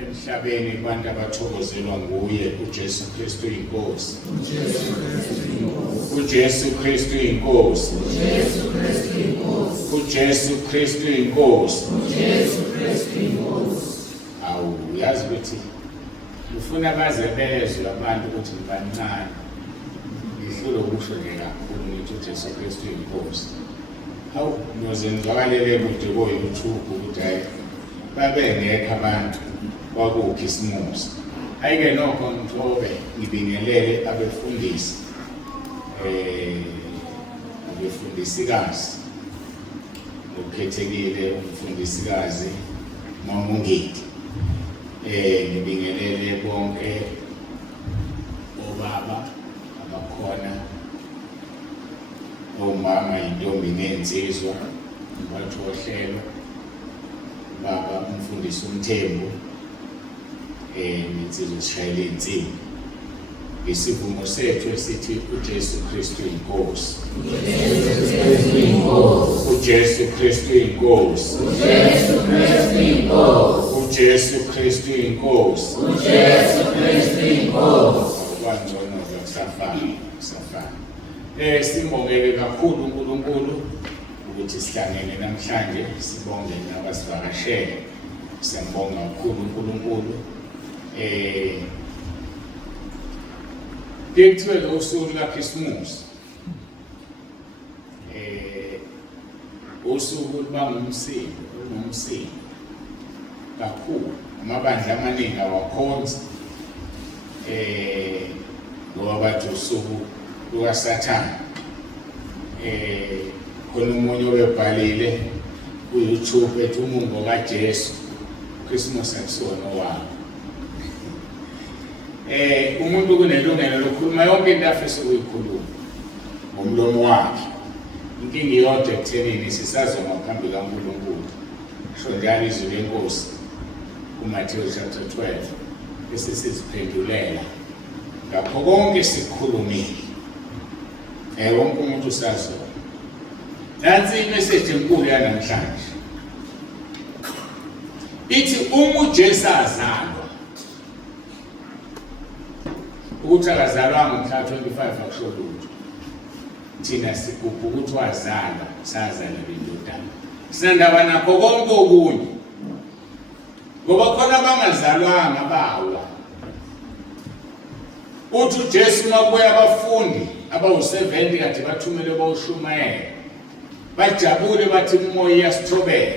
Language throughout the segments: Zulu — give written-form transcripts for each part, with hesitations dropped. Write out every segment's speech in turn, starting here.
emhlabeni kubantu abathokozelwa nguye uJesu Kristu inkosi. uJesu Kristu inkosi. uJesu Kristu inkosi. Awu yazi ukuthi ufuna baze bezwe abantu ukuthi bancane ngihlule ukusho nje kakhulu ngithi uJesu Kristu inkosi. Awu nozenzakalele kude ko-YouTube ukuthi hayi babengekho abantu kwakukhisimusi. Ayike nokho ngithobe ngibingelele abefundisi abefundisikazi ngokukhethekile umfundisikazi Mamungiti. Ngibingelele bonke obaba abakhona, omama, intombi nensizwa, bathu ohlelo, baba umfundisi uMthembu, insizwa sishayele insimbi. Isivumo sethu esithi uJesu Kristu inkosi. uJesu Kristu inkosi. uJesu Kristu inkosi. Kwangcono kusafana. Sibongeke kakhulu uNkulunkulu ukuthi sihlangene namhlanje, sibonge nabasivakashele. Siyambonga kakhulu uNkulunkulu. Kuthiwe lo usuku lwaKhisimusi usuku lungumsindo kakhulu. Amabandla amaningi awakhonzi ngoba bathi usuku lukaSathane. Khona umunye obebhalile ku-YouTube ethi umungo kaJesu uKhisimusi akusona owabo. Umuntu kunelungelo lokukhuluma yonke into afisa ukuyikhuluma ngomlomo wakhe. Inkinga iyodwa ekuthenini sisazwa ngaphambi kaNkulunkulu. Sho njalo izwi lenkosi kuMathewu chapter 12 bese siziphendulela ngakho konke sikukhulumile. Wonke umuntu usazwa. Nansi imessage enkulu yanamhlanje. Ithi uma uJesu azalwa, ukuthi akazalwanga mhla 25 akusho lutho. Thina sigubha ukuthi wazalwa, sazala indodana. Sinandaba nakho konke okunye. Ngoba khona abangazalwanga bawa. Uthi uJesu makubuya abafundi abawu-70 kade bathumele bawushumayela. Bajabule bathi umoya uyasithobela.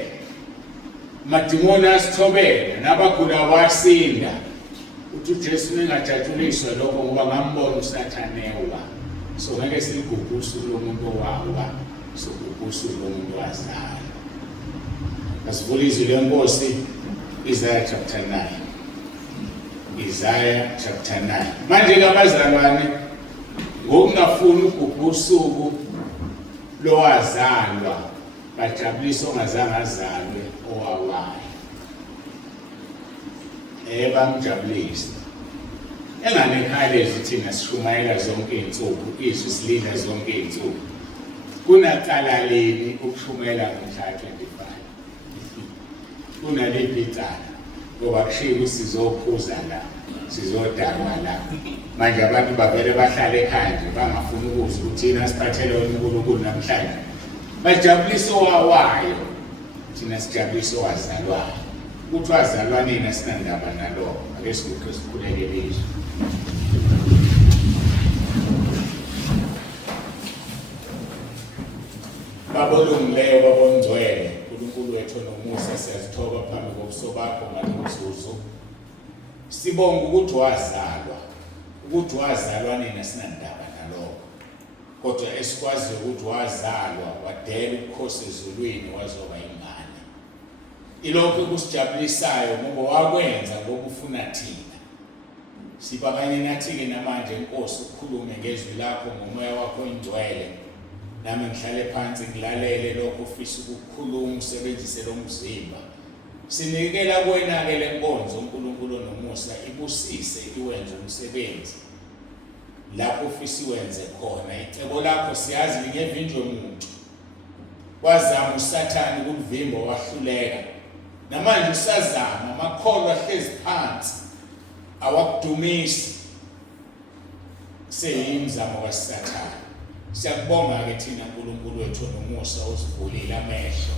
Madimoni asithobela nabagula wasinda. Uthi uJesu ningajatshuliswa lokho ngoba ngambona uSathane ewa. So ngeke siligubhe usuku lomuntu owawa, sigubhe usuku lomuntu owazalwa. Asivula izwi lenkosi, Isaiah chapter 9. Isaiah chapter 9. Manje ke abazalwane, ngokungafuni ukugubha usuku lowazalwa, bajabulisa ongazange azalwe owawayo. Bamjabulisa. Engane ekhaya thina sishumayela zonke izinsuku, izwi silinda zonke izinsuku. Kunaqala lini ukushumayela ngomhla 25? Kunaliphi icala? Ngoba kushiwo sizophuza la, sizodakwa la. Manje abantu bavele bahlale ekhaya nje bangafuni ukuzwa ukuthi thina siphathele uNkulunkulu namhlanje. Bajabulisa owawayo, thina sijabulisa owazalwayo. Ukuthi wazalwa nini sinandaba nalo, ake siguqe sikhulekele izwi. Baba olungileyo, Baba ongcwele, uNkulunkulu wethu nomusa, siyazithoba phambi kobuso bakho ngalomzuzu. Sibonga ukuthi wazalwa nina sinandaba nalokho. Kodwa esikwaziyo ukuthi wazalwa, wadela ubukhosi ezulwini wazoba ingane. Ilokho kusijabulisayo ngoba wakwenza ngokufuna thina. Siba kanye nathi-ke namanje Nkosi ukhulume ngezwi lakho ngomoya wakho ongcwele. Nami ngihlale phansi ngilalele lokho ufisa ukukhuluma, usebenzise lo mzimba. Sinikela kuwena-ke le nkonzo uNkulunkulu nomusa, ibusise iwenze umsebenzi lapho ufisa iwenze khona. Icebo lakho siyazi lingevinjwe umuntu. Wazama uSathane ukulivimba wahluleka. Namanje usazama, amakholwa ahlezi phansi, awakudumisi. Seyimizamo kaSathane. Siyakubonga-ke thina uNkulunkulu wethu nomusa usivulile amehlo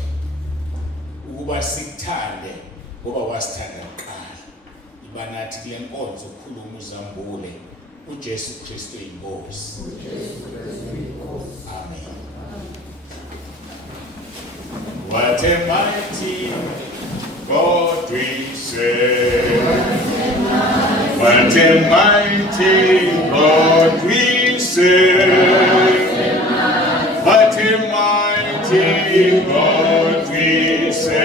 ukuba sikuthande ngoba wasithanda kuqala. Iba nathi kule nkonzo ukhuluma uzambule uJesu Kristu inkosi. Amen. What a mighty God we serve. What a mighty God we serve. What a mighty God we serve.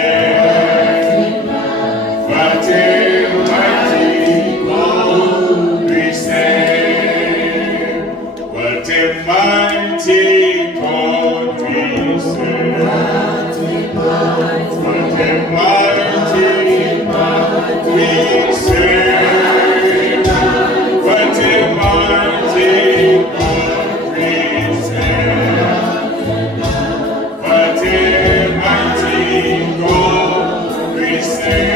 What a mighty God we serve. What a mighty God we serve. What a mighty God we serve. What a mighty God we serve. What a mighty God we serve.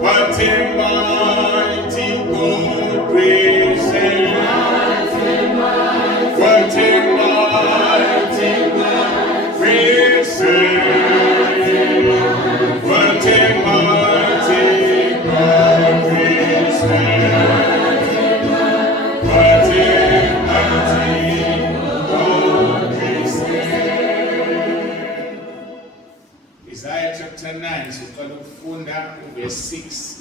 What a mighty God we serve. What a mighty God we serve. What a mighty God we serve. What a mighty God we serve. Isaiah chapter 9, siqala ukufunda uverse 6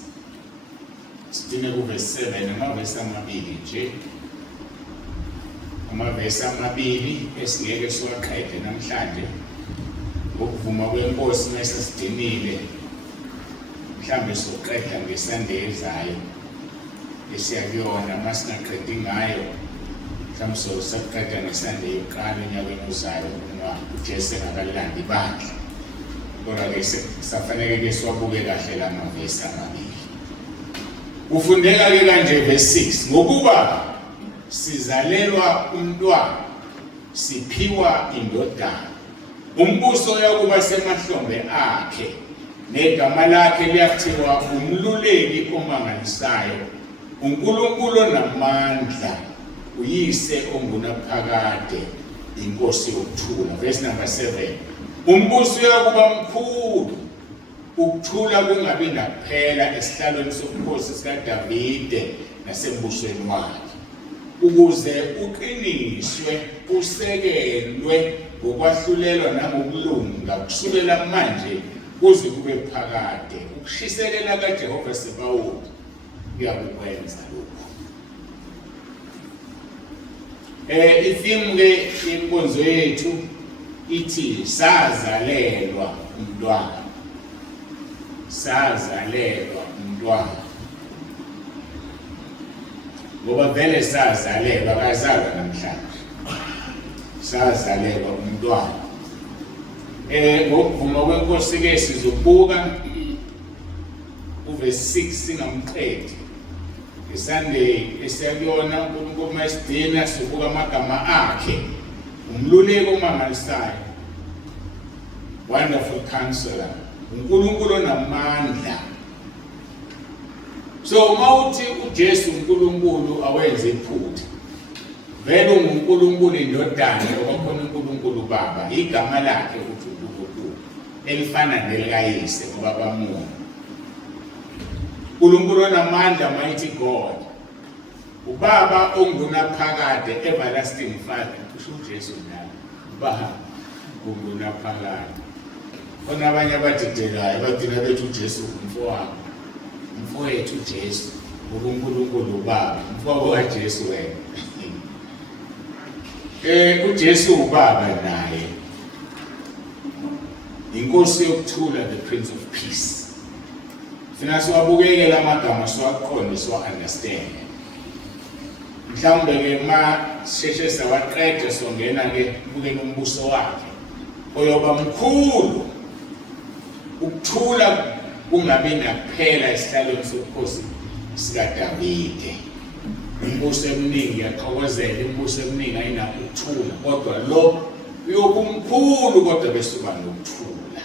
sidine kuverse 7, amavesi amabili nje. Amavesi amabili esingeke siwaqede namhlanje ngokuvuma kwenkosi mase sidinile. Mhlambe soqeda ngeSunday ezayo esiyakuyona, masingaqedi ngayo mhlambe sosaqeda ngeSunday yokuqala enyakeni ozayo noma uJesu engakalandi bandla. Kodwa-ke safanele-ke siwabuke kahle la mavesi amabili. Kufundeka-ke kanje verse 6, ngokuba sizalelwa umntwana, siphiwa indodana, umbuso uyakuba semahlombe akhe, negama lakhe liyathiwa umluleki omangalisayo, uNkulunkulu onamandla, uyise ongunaphakade, inkosi yokuthula. Verse number 7, umbuso uyakuba mkhulu, ukuthula kungabi nakuphela esihlalweni sobukhosi sikaDavide nasembusweni wakhe, ukuze uqiniswe, usekelwe ngokwahlulelwa nangokulunga kusukela manje kuze kube phakade. Ukushisekela kaJehova Sebawuthi kuyakwenza lokho. Ifimu ke inkonzo yethu ithi sazalelwa umntwana. Sazalelwa umntwana. Ngoba vele sazalelwa akazalwa namhlanje. Sazalelwa umntwana. Ngokuvuma kwenkosi ke sizobuka uverse 6 singamqedi. Sunday esiyakuyona uNkulunkulu mayisidina sibuka amagama akhe. Umluleki omangalisayo. Wonderful Counselor. uNkulunkulu onamandla. So mawuthi uJesu uNkulunkulu awenze iphutha. Vele uNkulunkulu indodana okukhona uNkulunkulu Baba igama lakhe ukuthi uNkulunkulu elifana nelikaYise ngoba bamunye. uNkulunkulu onamandla, mighty God. Ubaba ongunaphakade, everlasting Father. Kusho uJesu naye. Baba ongunaphakade. Khona abanye abadidelayo badina bethi uJesu umfowabo. Umfowethu uJesu, uNkulunkulu Baba, umfowabo kaJesu wena. uJesu ubaba naye. Inkosi yokuthula, the Prince of Peace. Fina siwabukekela amagama siwaqonde siwa-understand. Mhlawumbe ke ma sheshe sawaqeda songena ke bukeni umbuso wakhe oyoba mkhulu. Ukuthula kungabi nakuphela esihlalweni sobukhosi sikaDavide. Umbuso eminingi yaqokozela, imbuso eminingi ayinakho ukuthula, kodwa lo uyobumkhulu kodwa besuka nokuthula.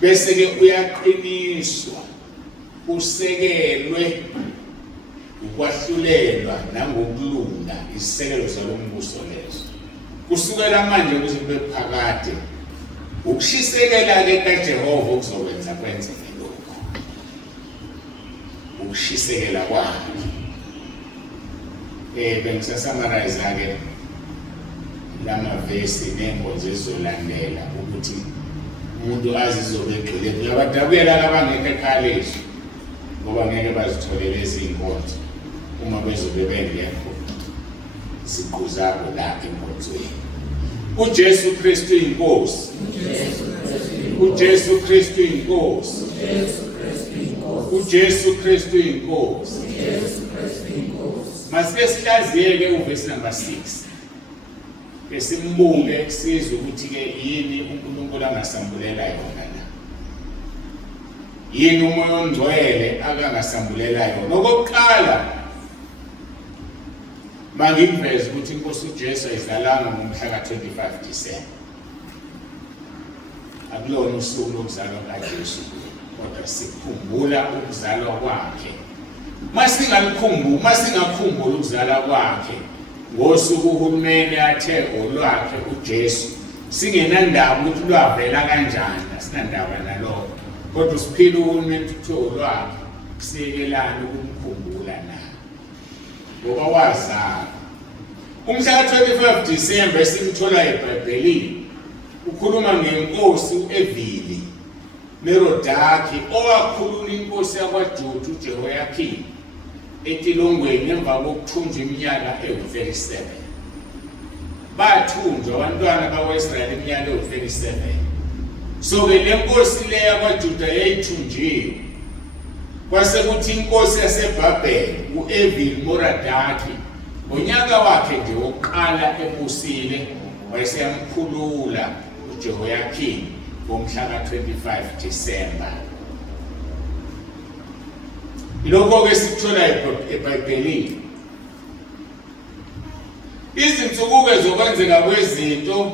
Bese ke uyaqiniswa, usekelwe ukwahlulelwa nangokulunga isisekelo zalombuso lezo. Kusukela manje kuze kube phakade ukushisekela ke kaJehova okuzokwenza kwenzeke lokho. Ukushisekela kwakhe. Bengisasummarize ke lama verse nenkonzo ezizolandela ukuthi umuntu azizobe egxile. Uyabadabuyela abangekho ekhaya ngoba ngeke bazitholele izinkonzo uma bezobe bengekho ziqu zabo la enkonzweni. uJesu Kristu inkosi. uJesu Kristu inkosi. uJesu Kristu inkosi. Masike sihlaziyeke uverse number 6. Besimbunge sizwe ukuthi ke yini uNkulunkulu angasambulela yona la. Yini umoya ongcwele akangasambulela yona. Okokuqala mangiveze ukuthi inkosi uJesu ayizalanga ngomhla ka-25 Disemba. Akulona usuku lokuzalwa kaJesu, kodwa sikhumbula ukuzalwa kwakhe. Masingakhumbula ukuzalwa kwakhe ngosuku uhulumeni athe olwakhe uJesu, singenandaba ukuthi lwavela kanjani, asinandaba nalokho. Kodwa siphila uhulumeni uthe olwakhe, siyekelana ukumkhumbula naye. Ngoba wazalwa. Umhla ka-25 Disemba esimthola eBhayibhelini ukhuluma ngenkosi uEvili Merodaki owakhulula inkosi yakwaJuda uJehoyakhini etilongweni emva kokuthunjwa iminyaka ewu-37. Bathunjwa abantwana bakwa-Israyeli iminyaka ewu-37. So-ke le nkosi le yakwaJuda yayithunjiwe. Kwase kuthi inkosi yaseBhabheli uEvili Merodaki ngonyaka wakhe nje wokuqala ebusile wayeseyamkhulula uJehoyakhini ngomhla ka-25 Disemba. Lokho ke sikuthola eBhayibhelini. Izinsuku-ke zokwenzeka kwezinto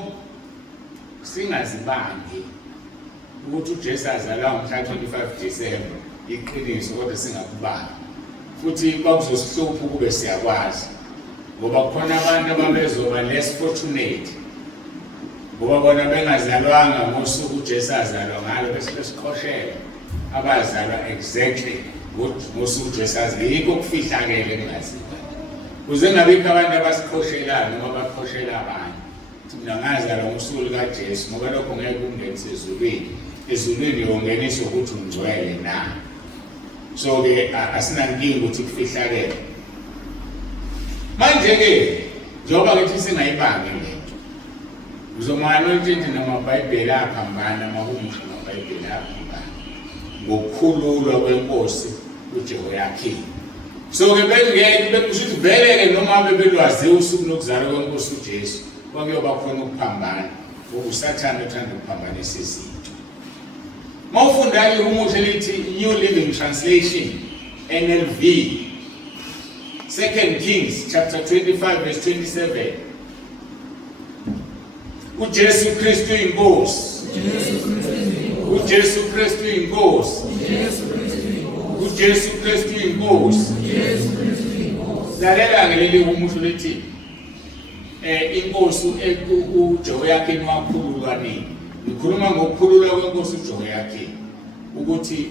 singazibangi ukuthi uJesu azalwa ngomhla ka-25 Disemba iqiniso, kodwa singakubangi. Futhi bakuzosihlupha kube siyakwazi ngoba kukhona abantu ababezoba less fortunate ngoba bona bengazalwanga ngosuku uJesu azalwa ngalo, bese besikhoshela abazalwa exactly ngosuku uJesu azalwa. Yikho kufihlakele kungaziwa. Kuze ngabikho abantu abasikhoshelayo noma bakhoshela abanye. Mina ngazalwa ngosuku likaJesu ngoba lokho ngeke kungenise ezulwini. Ezulwini yongeniswa ukuthi ungcwele na. So ke asinankinga ukuthi kufihlakele manje ke njengoba ngithi singayibangi lento uzomana ukuthi namabhayibheli aphambana amahumusha namabhayibheli aphambana ngokukhululwa kwenkosi uJehoyakhini. So ke bengeke bekusho ukuthi vele ke noma bebelwazi usuku lokuzalwa kwenkosi uJesu kwakuyoba khona ukuphambana ukusathana uthanda ukuphambanisa izinto. Mawufunda ihumusha lithi New Living Translation NLV 2 Kings chapter 25 verse 27 uJesu Kristu inkosi uJesu Kristu inkosi uJesu Kristu inkosi. Lalela ngeleli humusha lithi inkosi uJehoyakhini wakhululwa nini. Ngikhuluma ngokukhululwa kwenkosi uJehoyakhini ukuthi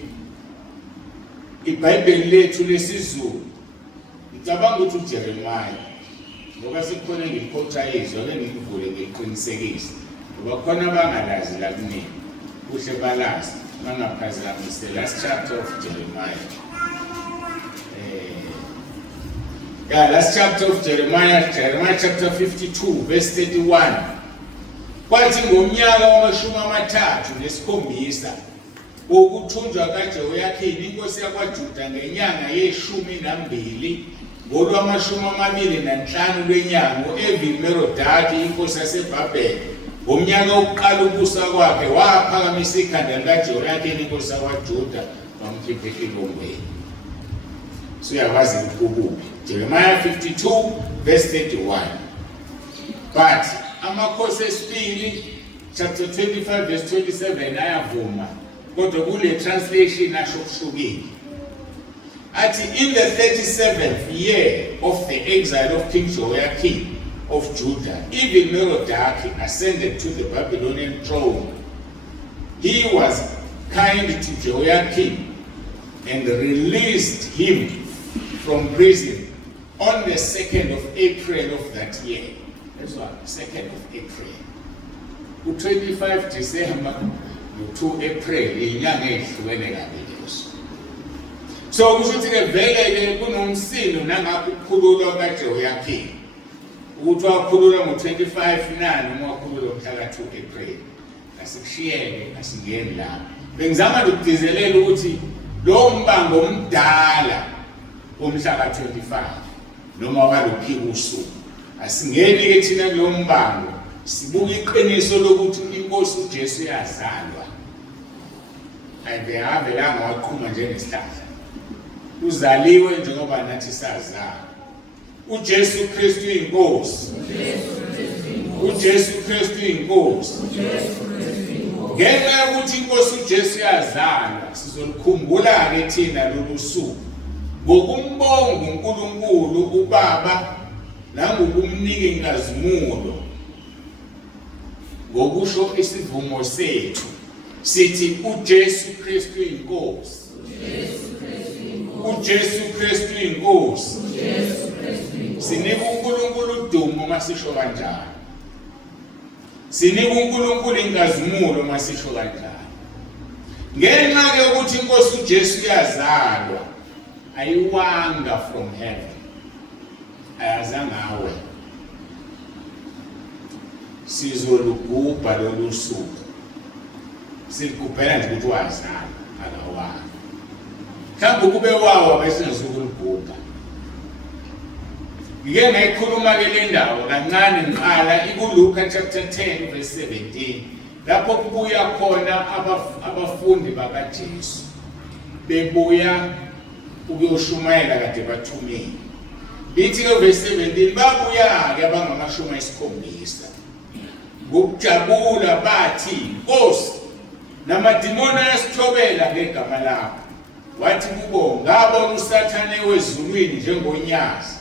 iBhayibheli lethu lesizulu ngicabanga ukuthi uJeremiah ngoba sekukhona ngiphotha izwi ake ngikuvule ngiqinisekise ngoba khona abangalazi la kuningi kuhle balazi bangaphazamisa the last chapter of Jeremiah. Last chapter of Jeremiah chapter 52 verse 31. Kwathi ngomnyaka wama-37 wokuthunjwa kaJehoyakhini inkosi yakwaJuda ngenyanga ye-12 ngolwama-25 lwenyanga u-Evil-Merodaki inkosi yaseBhabheli ngomnyaka wokuqala ukubusa kwakhe waphakamisa ikhanda likaJehoyakhini inkosi yakwaJuda wamkhipha ebongweni. So uyakwazi ukubuphi Jeremiah 52 verse 31. But amakhosi esibili chapter 25 verse 27 ayavuma kodwa kule translation asho kuhlukile athi in the 37th year of the exile of King Jehoiakim of Judah, Evil-Merodach ascended to the Babylonian throne. He was kind to Jehoiakim and released him from prison on the 2nd of April of that year. That's what, 2nd of April. 25 December, 2 April, inyanga ehlukene kabi leso. So kusho ukuthi ke vele ke kunomsindo nangapha ukukhululwa kaJehoyakhini. Ukuthi wakhululwa ngo-25 nani uma wakhululwa mhla ka-2 April. Asikushiyeke asingeni lapho. Bengizama ukugcizelela ukuthi lo mbango omdala omhla ka-25 noma waluphi usuku. Asingeni ke thina kulo mbango sibuka iqiniso lokuthi inkosi uJesu yazalwa. Ayibehave la ngaqhuma njengesihlahla. Uzaliwe njengoba nathi sazalwa. uJesu Kristu inkosi. uJesu Kristu inkosi. Ngenxa yokuthi inkosi uJesu yazalwa sizolikhumbula ke thina lolu suku ngokumbonga uNkulunkulu uBaba nangokumnika inkazimulo ngokusho isivumo sethu sithi uJesu Kristu inkosi. uJesu Kristu inkosi. Sinika uNkulunkulu udumo masisho kanjalo. Sinika uNkulunkulu inkazimulo masisho kanjalo. Ngenxa ke ukuthi inkosi uJesu yazalwa ayiwanga from heaven. Ayazangawe. Sizolugubha lolu suku. Siligubhela nje ukuthi wazalwa akawanga. Mhlawumbe kube wawa besingazokulugubha. Ngike ngayikhuluma ke le ndawo kancane ngiqala iKuLuka chapter 10 verse 17 lapho kubuya khona abafundi bakaJesu bebuya ukuyoshumayela kade bathumile. Lithi ke verse 17 babuya ke abangama-70 ngokujabula bathi Nkosi namadimoni ayasithobela ngegama lakho. Wathi kubo ngabona uSathane wezulwini njengonyazi.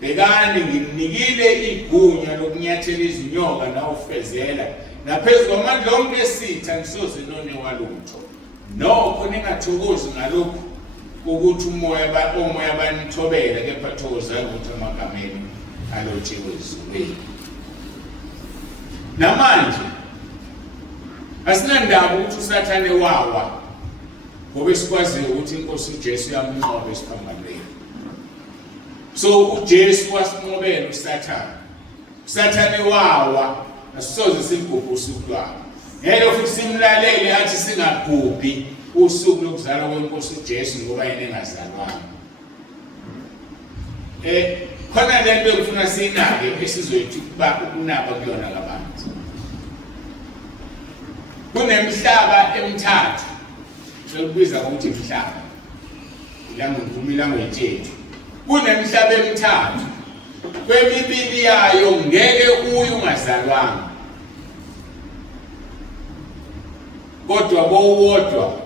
Bekani ngimnikile igunya lokunyathela izinyoka nawufezela naphezu kwamandla onke esitha ngisoze none walutho. Nokho ningathokozi ngalokhu ukuthi omoya banithobela kepha thokozani ukuthi amagama enu alotshiwe ezulwini. Namanje asinandaba ukuthi uSathane wawa ngoba sikwaziyo ukuthi inkosi uJesu yamnqoba esiphambanweni. So uJesu wasinqobela uSathane. uSathane wawa asisoze simgubhe usuku lwakhe. Ngeke futhi simlalele athi singagubhi usuku lokuzalwa kwenkosi uJesu ngoba yena engazalwanga. Khona lento engifuna siyinake esizoyithi kuba ukunaba kuyona kabanzi. Kunemhlaba emithathu sokubiza ukuthi imhlaba. Ilangovumilango yethu. Kunemhlaba emithathu. Kwemibili yayo ngeke uyu ungazalwanga. Kodwa bowodwa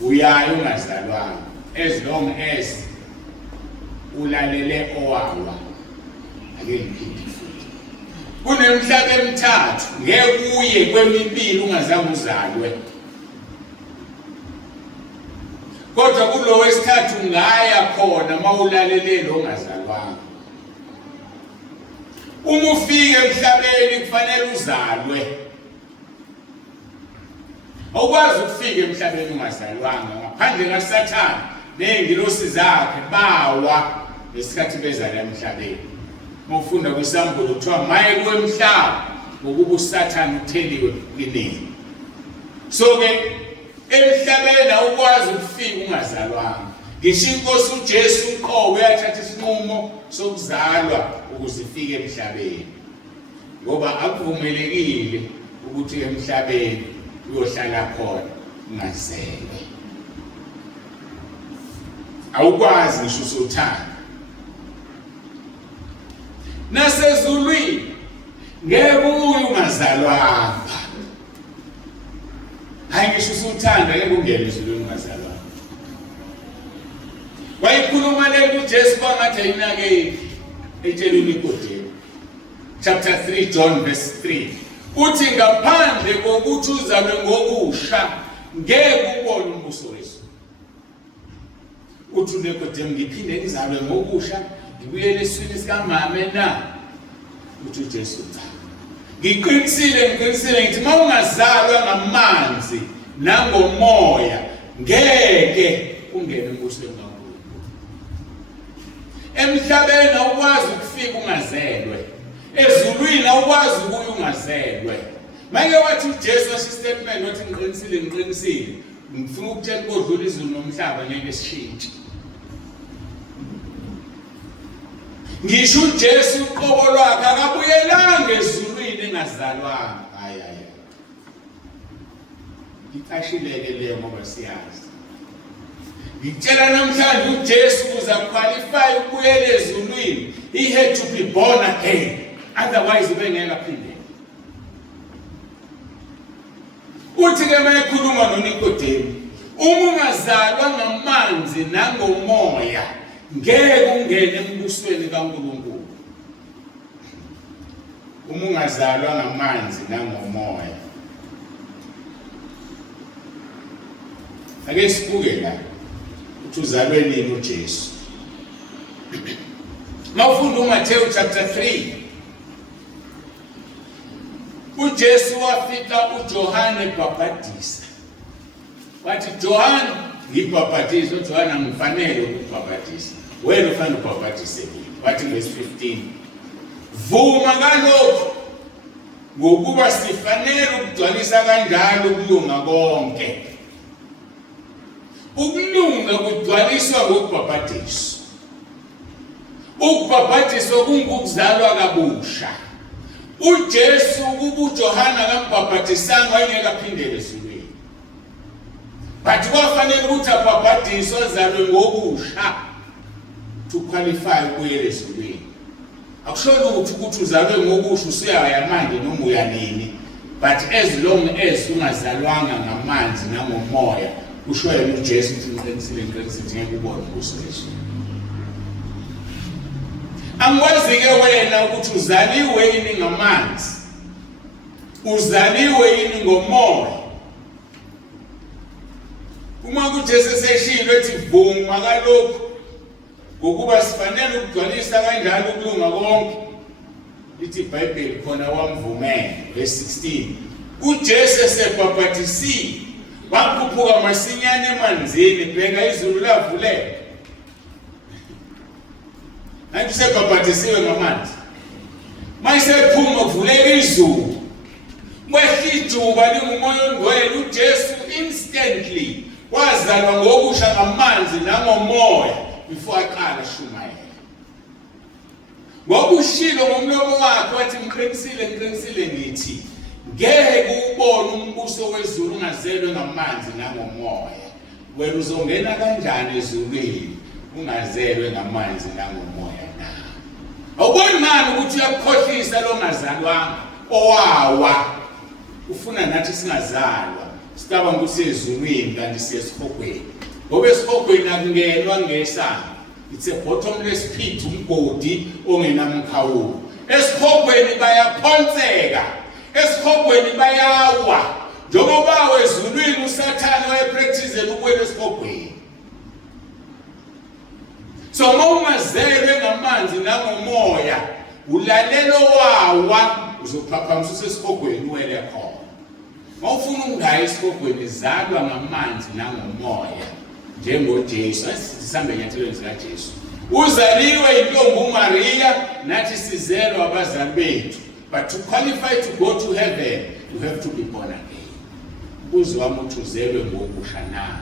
uyayo ungazalwanga as long as ulalele owawa. Ake ngiphinde futhi. Kunemhlaba emithathu ngeke uye kwemibili ungazange uzalwe. Kodwa kulo wesithathu ngaya khona mawulalele lo ongazalwanga. Uma ufike emhlabeni kufanele uzalwe. Awukwazi ukufika emhlabeni ungazalwanga ngaphandle kaSathane nezingilosi zakhe bawa lesikhathi bezala emhlabeni. Mawufunda kwisambulo kuthiwa maye kwemhlaba ngokuba uSathane utheliwe kinini. So ke emhlabeni awukwazi ukufika ungazalwanga. Ngisho inkosi uJesu uqobo yathatha isinqumo sokuzalwa ukuze ifike emhlabeni. Ngoba akuvumelekile ukuthi emhlabeni uyohlala khona ungazelwe. Awukwazi ngisho usothanda. Nasezulwini ngeke uye ungazalwanga. Hayi ngisho usuthanda ngeke ungene ezulwini ungazalwanga. Wayikhuluma le uJesu kwangathi ayinake etshela uNikodemu. Chapter 3 John verse 3. Uthi ngaphandle kokuthi uzalwe ngokusha ngeke ubone umbuso wesu. Uthi uNikodemu ngiphinde ngizalwe ngokusha ngibuyele eswini sikamama na. Uthi uJesu cha. Ngiqinisile ngithi mawungazalwa ngamanzi nangomoya ngeke ungene embusweni kaNkulunkulu. Emhlabeni awukwazi ukufika ungazelwe. Ezulwini awukwazi ukuya ungazelwe. Manje wathi uJesu washo statement wathi ngiqinisile ngifuna ukutshela kodlula izulu nomhlaba ngeke sishintshe. Ngisho uJesu uqobo lwakhe akabuyelanga ezulwini engazalwanga. Hayi. Icashileke leyo ngoba siyazi. Ngitshela namhlanje uJesu uza qualify ukubuyela ezulwini. He had to be born again. Otherwise ubengeke aphinde. Uthi ke mayekhuluma noNikodemu, uma ungazalwa ngamanzi nangomoya ngeke ungene embusweni kaNkulunkulu. Uma ungazalwa ngamanzi nangomoya. Ake sibuke la. Uthi uzalwe nini uJesu? Mawufunda uMathewu chapter 3. uJesu wafika uJohane ebhaphathisa. Wathi Johane ngibhaphathisa, uJohane angifanele ukubhaphathisa. Wena ufanele ubhaphathise mina. Wathi verse 15. Vuma kalokho ngokuba sifanele ukugcwalisa kanjalo ukulunga konke. Ukulunga kugcwaliswa ngokubhaphathisa. Ukubhaphathisa kungukuzalwa kabusha. uJesu ukuba uJohane akambhaphathisanga wayengeke aphindele ezulwini. But kwafanele ukuthi abhaphathiswe azalwe ngokusha to qualify ukuyela ezulwini. Akushona ukuthi uzalwe ngokusha usuyaya manje noma uya nini. But as long as ungazalwanga ngamanzi nangomoya, usho yena uJesu uthi ngiqinisile ngeke ubone umbuso wesu. Angwazi-ke wena ukuthi uzaliwe yini ngamanzi, uzaliwe yini ngomoya. Uma uJesu seshilo ethi vuma kalokho ngokuba sifanele ukugcwalisa kanjalo ukulunga konke, lithi iBhayibheli khona wamvumela verse 16. uJesu esebhaphathisiwe wakhuphuka masinyane emanzini, bheka izulu lavuleka. Nathi sebhabhathisiwe ngamanzi. Mayisephuma kuvuleka izulu. Kwehlijuba lingumoya ongcwele, uJesu instantly wazalwa ngokusha ngamanzi nangomoya before aqala shumayela. Ngokushilo ngomlomo wakhe wathi ngiqinisile ngithi ngeke ubone umbuso wezulu ungazelwe ngamanzi nangomoya. Wena uzongena kanjani ezulwini ungazelwe ngamanzi nangomoya na? Awuboni manje ukuthi uyakukhohlisa lo ngazalwanga owawa. Ufuna nathi singazalwa sicabanga ukuthi ezulwini kanti siyesihogweni. Ngoba esihogweni akungenwa ngesanga. It's a bottomless pit, umgodi ongenamkhawulo. Esihogweni bayaphonseka, esihogweni bayawa. Njengoba wezulwini uSathane wayepractice ukuwela esihogweni. So mawungazelwe ngamanzi nangomoya, ulalelo wawa uzophaphamisa usesihogweni uwele khona. Mawufuna ukungaya esihogweni zalwa ngamanzi nangomoya. NjengoJesu, asihambe enyathelweni zikaJesu. Uzaliwe intombi uMaria, nathi sizelwa abazali bethu. But to qualify to go to heaven, you have to be born again. Uzwe wami uthi uzelwe ngokusha na.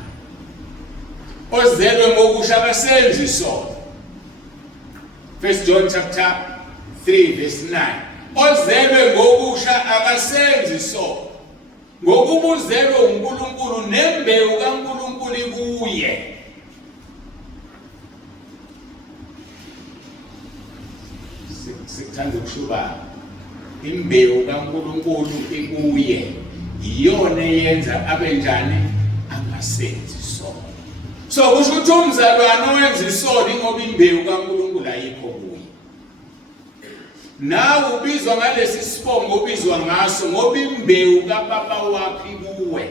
Ozelwe ngokusha akasenzi isono. 1 John chapter 3 verse 9. Ozelwe ngokusha akasenzi isono. Ngokuba uzelwe uNkulunkulu nembewu kaNkulunkulu ikuye. Sikuthanda ukushuba imbewu kaNkulunkulu ikuye. Iyona eyenza abenjani angasenzi isono. So kusho ukuthi umzalwane owenza isono ngoba imbewu kaNkulunkulu ayikho kuye. Nawe ubizwa ngalesi sibongo ubizwa ngaso ngoba imbewu kaBaba wakho ikuwe.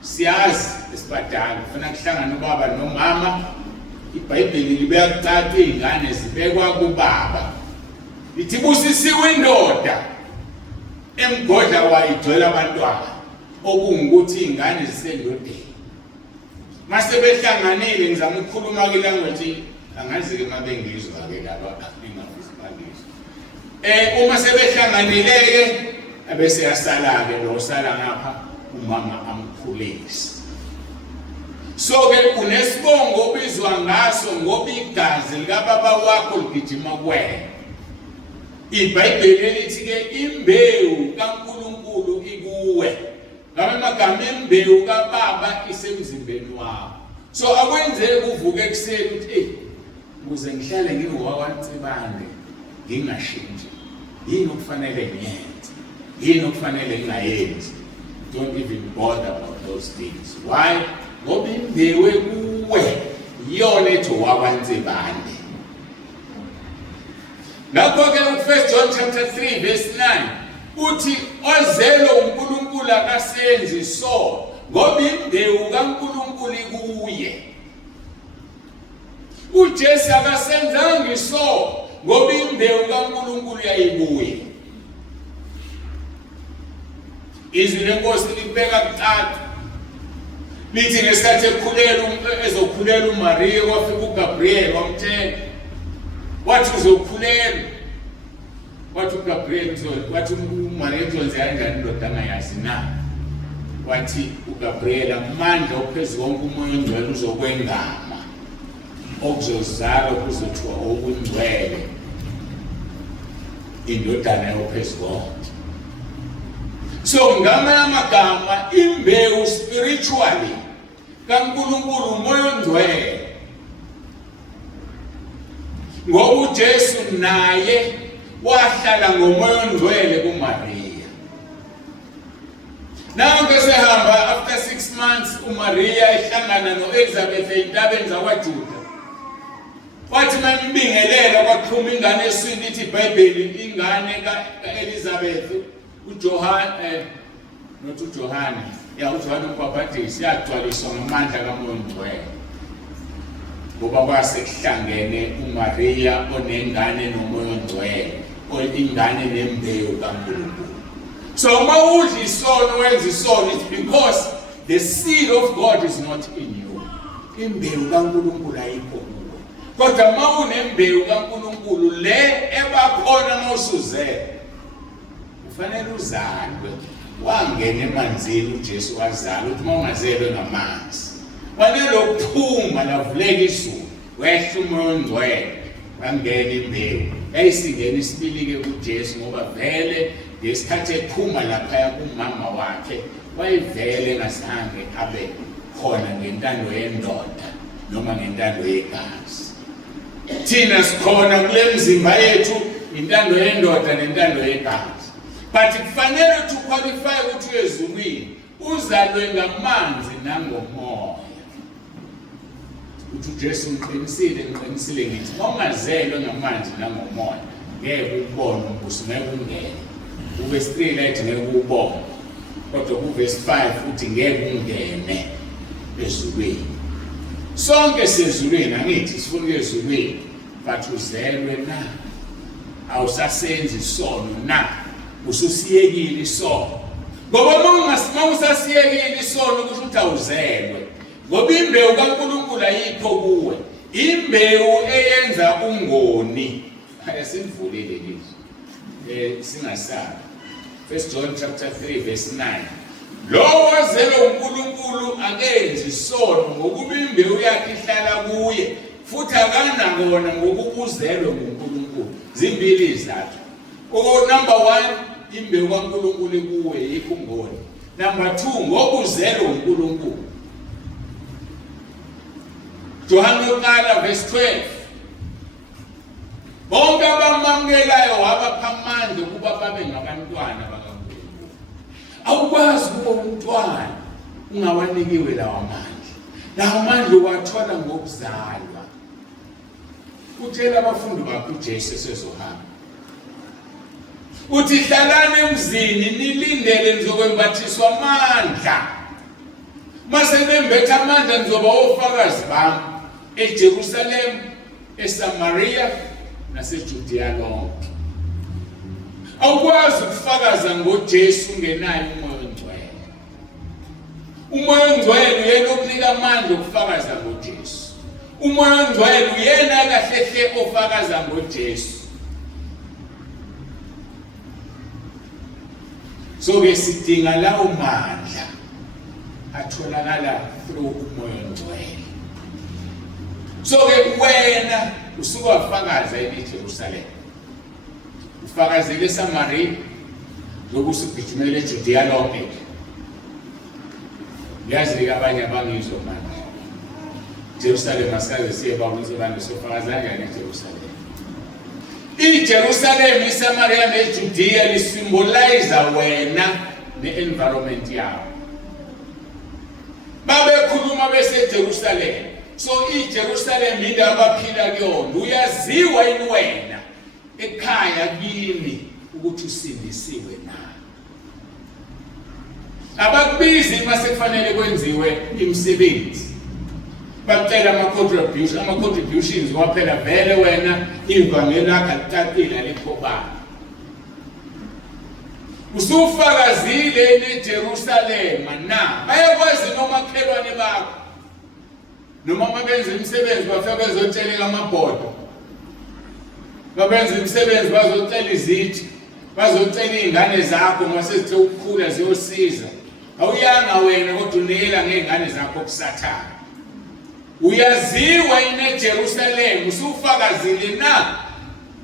Siyazi esibadala ufuna kuhlangana ubaba nomama. iBhayibheli libeka kucaca izingane zibekwa kubaba. Lithi busisiwe indoda emgodla wayigcwele abantwana okungikuthi izingane zisendodeni. Mase behlanganile ngizama ukukhuluma ke language angazi ke mabengizwa ke laba uma sebehlanganile ke bese yasala ke lo sala ngapha umama amkhulisa. So ke unesibongo obizwa ngaso ngoba igazi likaBaba wakho ligijima kuwena. iBhayibheli lithi ke imbewu kaNkulunkulu ikuwe. Ngamagama imbewu kaBaba isemzimbeni wakho. So akwenzeke uvuke ekuseni uthi ukuze ngihlale ngiwakwaNtsibande ngingashintshi. Yini okufanele ngiyenze? Yini okufanele ngingayenzi? Don't even bother about those things. Why? Ngoba imbewu kuwe iyona ethi wakwaNtsibande. Ngakho ke u1 John chapter 3 verse 9 uthi ozelwe uNkulunkulu akasenzi isono ngoba imbewu kaNkulunkulu ikuye. uJesu akasenzanga isono ngoba imbewu kaNkulunkulu yayibuye. Izwi lenkosi libeka kucaca lithi ngesikhathi ezokhulela uMaria wafika uGabriel wamtshela wathi uzokhulela. Wathi uGabriel wathi uMaria uzonze kanjani indodana yazi na? Wathi uGabriel amandla ophezu konke umoya ongcwele uzokwengama okuzozalwa kuzothiwa okungcwele indodana yophezu konke. So ngamanye amagama imbewu spiritually kaNkulunkulu umoya ongcwele. Ngoba uJesu naye wahlala ngomoya ongcwele kuMaria. Nange sehamba after 6 months uMaria ehlangana noElizabeth eintabeni zakwaJuda. Wathi mayibingelela kwaphuma ingane eswini lithi iBhayibheli ingane kaElizabeth uJohane not uJohane uJohane uMbhaphatisi yagcwaliswa ngamandla kaMoya Ongcwele. Ngoba kwasekuhlangene uMaria onengane noMoya Ongcwele ingane nembewu kaNkulunkulu. So uma udla isono wenza isono, it's because the seed of God is not in you. Imbewu kaNkulunkulu ayikho kuwe. Kodwa uma unembewu kaNkulunkulu le ebakhona mawusuzele, kufanele uzalwe. Wangena emanzini uJesu wazalwa, uthi uma ungazelwe ngamanzi fanele ukuphuma lavuleka izulu, wehla umoya ongcwele, wangena imbewu. Yayisingena isibili-ke kuJesu ngoba vele ngesikhathi ephuma laphaya kumama wakhe wayevele engazange abe khona ngentando yendoda noma ngentando yegazi. Thina sikhona kule mzimba yethu intando yendoda nentando yegazi. But kufanele to qualify ukuthi uyezulwini uzalwe ngamanzi nangomoya. Uthi uJesu ngiqinisile ngithi ungazelwe ngamanzi nangomoya ngeke ubone umbuso, ngeke ungene. Uverse 3 lethi ngeke ubone, kodwa kuverse 5 uthi ngeke ungene ezulwini. Sonke sezulwini, angithi sifuna ezulwini, but uzelwe na, awusasenzi isono na, ususiyekile isono. Ngoba uma usasiyekile isono kusho ukuthi awuzelwe. Ngoba imbewu kaNkulunkulu ayikho kuwe, imbewu eyenza ungoni. Asimvulile lezi singasabi. 1 John chapter 3 verse 9. Lo wazelwe uNkulunkulu akenzi isono ngokuba imbewu yakhe ihlala kuye, futhi akanangona ngokuba uzelwe nguNkulunkulu. Zimbili izathu. Number 1, imbewu kaNkulunkulu kuwe yikho ungoni. Number 2, ngoba uzelwe uNkulunkulu. John 1 verse 12. Bonke abamamukelayo wabapha amandla ukuba babe ngabantwana bakaNkulunkulu. Awukwazi kuba umntwana ungawanikiwe lawa mandla. Lawa mandla uwathola ngokuzalwa. Utshela abafundi bakho uJesu sezohamba. Uthi hlalani emzini nilindele nizokwembathiswa amandla. Mase nembetha amandla nizoba ofakazi bami eJerusalem, eSamaria naseJudea lonke. Awukwazi ukufakaza ngoJesu ungenayo umoya ongcwele. Umoya ongcwele uyena okunika amandla okufakaza ngoJesu. Umoya ongcwele uyena akahlehle ofakaza ngoJesu. So ke sidinga lawo mandla atholakala through umoya ongcwele. So ke wena usuka wafakaza eJerusalem, ufakazele eSamaria, lokusugijimela eJudea lonke. Yazi abanye abangizwa manje. Jerusalem asikaze siye babonise abantu sofakazana neJerusalem. iJerusalem, iSamaria neJudea lisymbolize wena ne-environment yawo. Babekhuluma beseJerusalem. So iJerusalem indawo abaphila kuyona. Uyaziwa yini wena ekhaya kimi ukuthi usindisiwe na? Abakubizi mase kufanele kwenziwe imisebenzi. Bacela ama-contributions waphela vele wena ivangeli lakho alitaqile alikho bani. Usufakazile neJerusalem na? Bayakwazi nomakhelwane bakho noma mabenza imisebenzi bafike bezotshelela amabhodo, babenza imisebenzi bazocela izithi, bazocela izingane zakho mase zithe ukukhula ziyosiza. Awuyanga wena kodwa unikela ngezingane zakho kusathana. Uyaziwa ineJerusalem, usufakazile na?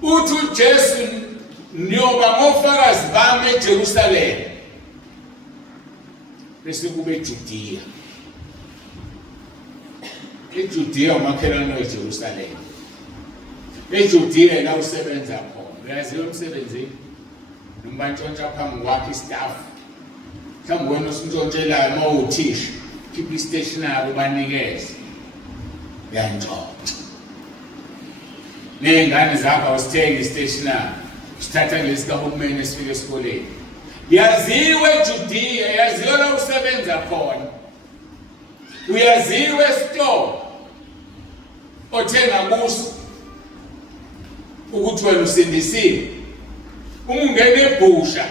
Uthi uJesu niyoba ngofakazi bami eJerusalem. Bese kube eJudea. eJudea umakhelwane weJerusalem. eJudea la usebenza khona. Uyaziwa umsebenzi noma ntshontsha phambi kwakhe istaff. Mhlawumbe wena usuntshontshelayo uma uthisha, keep stationary banikeze. Yantshontsha. Nezingane zakho awusithengi stationary. Sithatha ngesikahulumeni esifike esikoleni. Yaziwe eJudea, yaziwa la usebenza khona. Uyaziwe esitolo othenga kuso ukuthi wena usindisiwe. Uma ungena ebhusha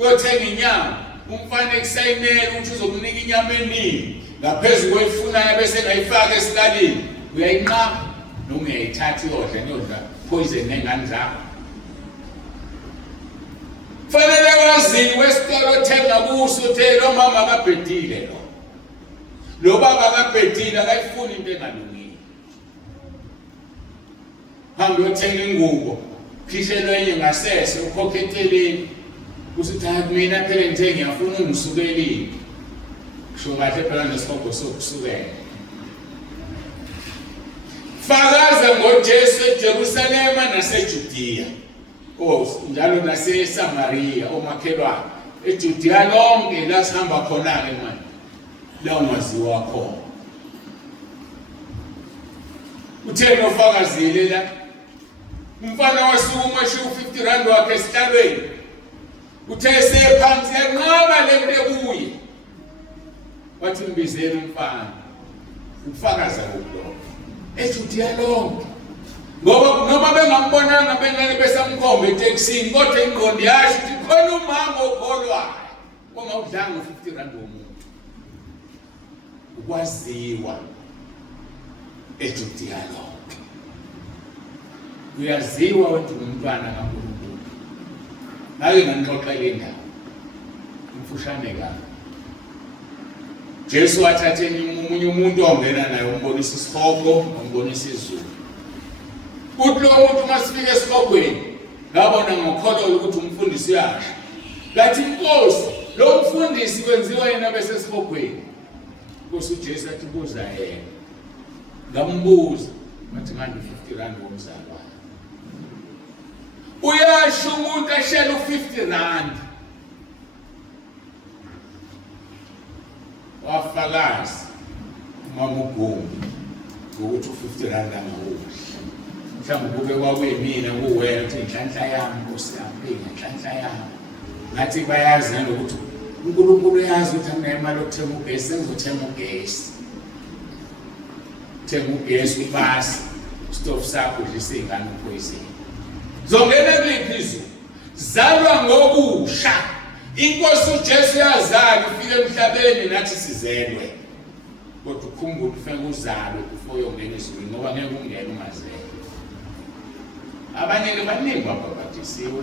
uyothenga inyama umfana ekusayinela ukuthi uzomnika inyama eningi ngaphezulu kweyifunayo bese ngayifaka esikalini uyayinqaba noma uyayithatha iyodla poison nengane zakho. Fanele wazini wesitolo othenga kuso uthelo mama kabhedile lo baba kabhedile akayifuni into engalungile. Hambe uyothenga ingubo khishelo enye ngasese ukhokhe eteleni usithi mina phela ngithe ngiyafuna ungisukelile kusho kahle phela nesibopho sokusukela. Fakaza ngoJesu eJerusalema naseJudiya njalo naseSamaria omakhelwane eJudiya lonke la sihamba khona ke manje la ungaziwa khona. Utheni ofakazile la umfana wasukuma eshiya u50 wakhe esihlalweni uthe sephansi yanqaba lento ekuye wathi mbizeni umfana ufakaza lokho eJudiya lonke ngoba noma bengambonanga bengeke besamkhombe eTexini kodwa ingqondo yasho ukuthi khona umama okholwayo uma udlanga u50 womuntu ukwaziwa eJudiya lonke. Uyaziwa ukuthi umntwana kaNkulunkulu. Ngake nganixoxa le ndaba umfushane kabi. Jesu wathatha omunye umuntu ongena naye umbonisa isihogo umbonisa izulu. Uthi lo muntu masifika esihogweni ngabona ngokholo ukuthi umfundisi uyasho. Ngathi Nkosi lo mfundisi kwenziwa yena bese esihogweni. Nkosi uJesu athi buza yena. Ngambuza bathi manje u50 womzalwane. Uyasho umuntu ashela u50 wafakazi umama uGumbi ukuthi u50 angawudla. Mhlawumbe kube kwakuyimina kuwena ukuthi inhlanhla yami Nkosi yami inhlanhla yami. Ngathi bayazi nanokuthi uNkulunkulu uyazi ukuthi angina imali yokuthenga ugesi sengizothenga ugesi. Thenga ugesi ubasi stove sakho udlisa izingane uphoyiseni. Zongena kuliphi izulu zalwa ngobusha. Inkosi uJesu yazali ufike emhlabeni nathi sizelwe. Kodwa ukhumbule ufike uzalwe before uyongena ezulwini ngoba ngeke ungene ungazelwe. Abanye baningi babhaphathisiwe.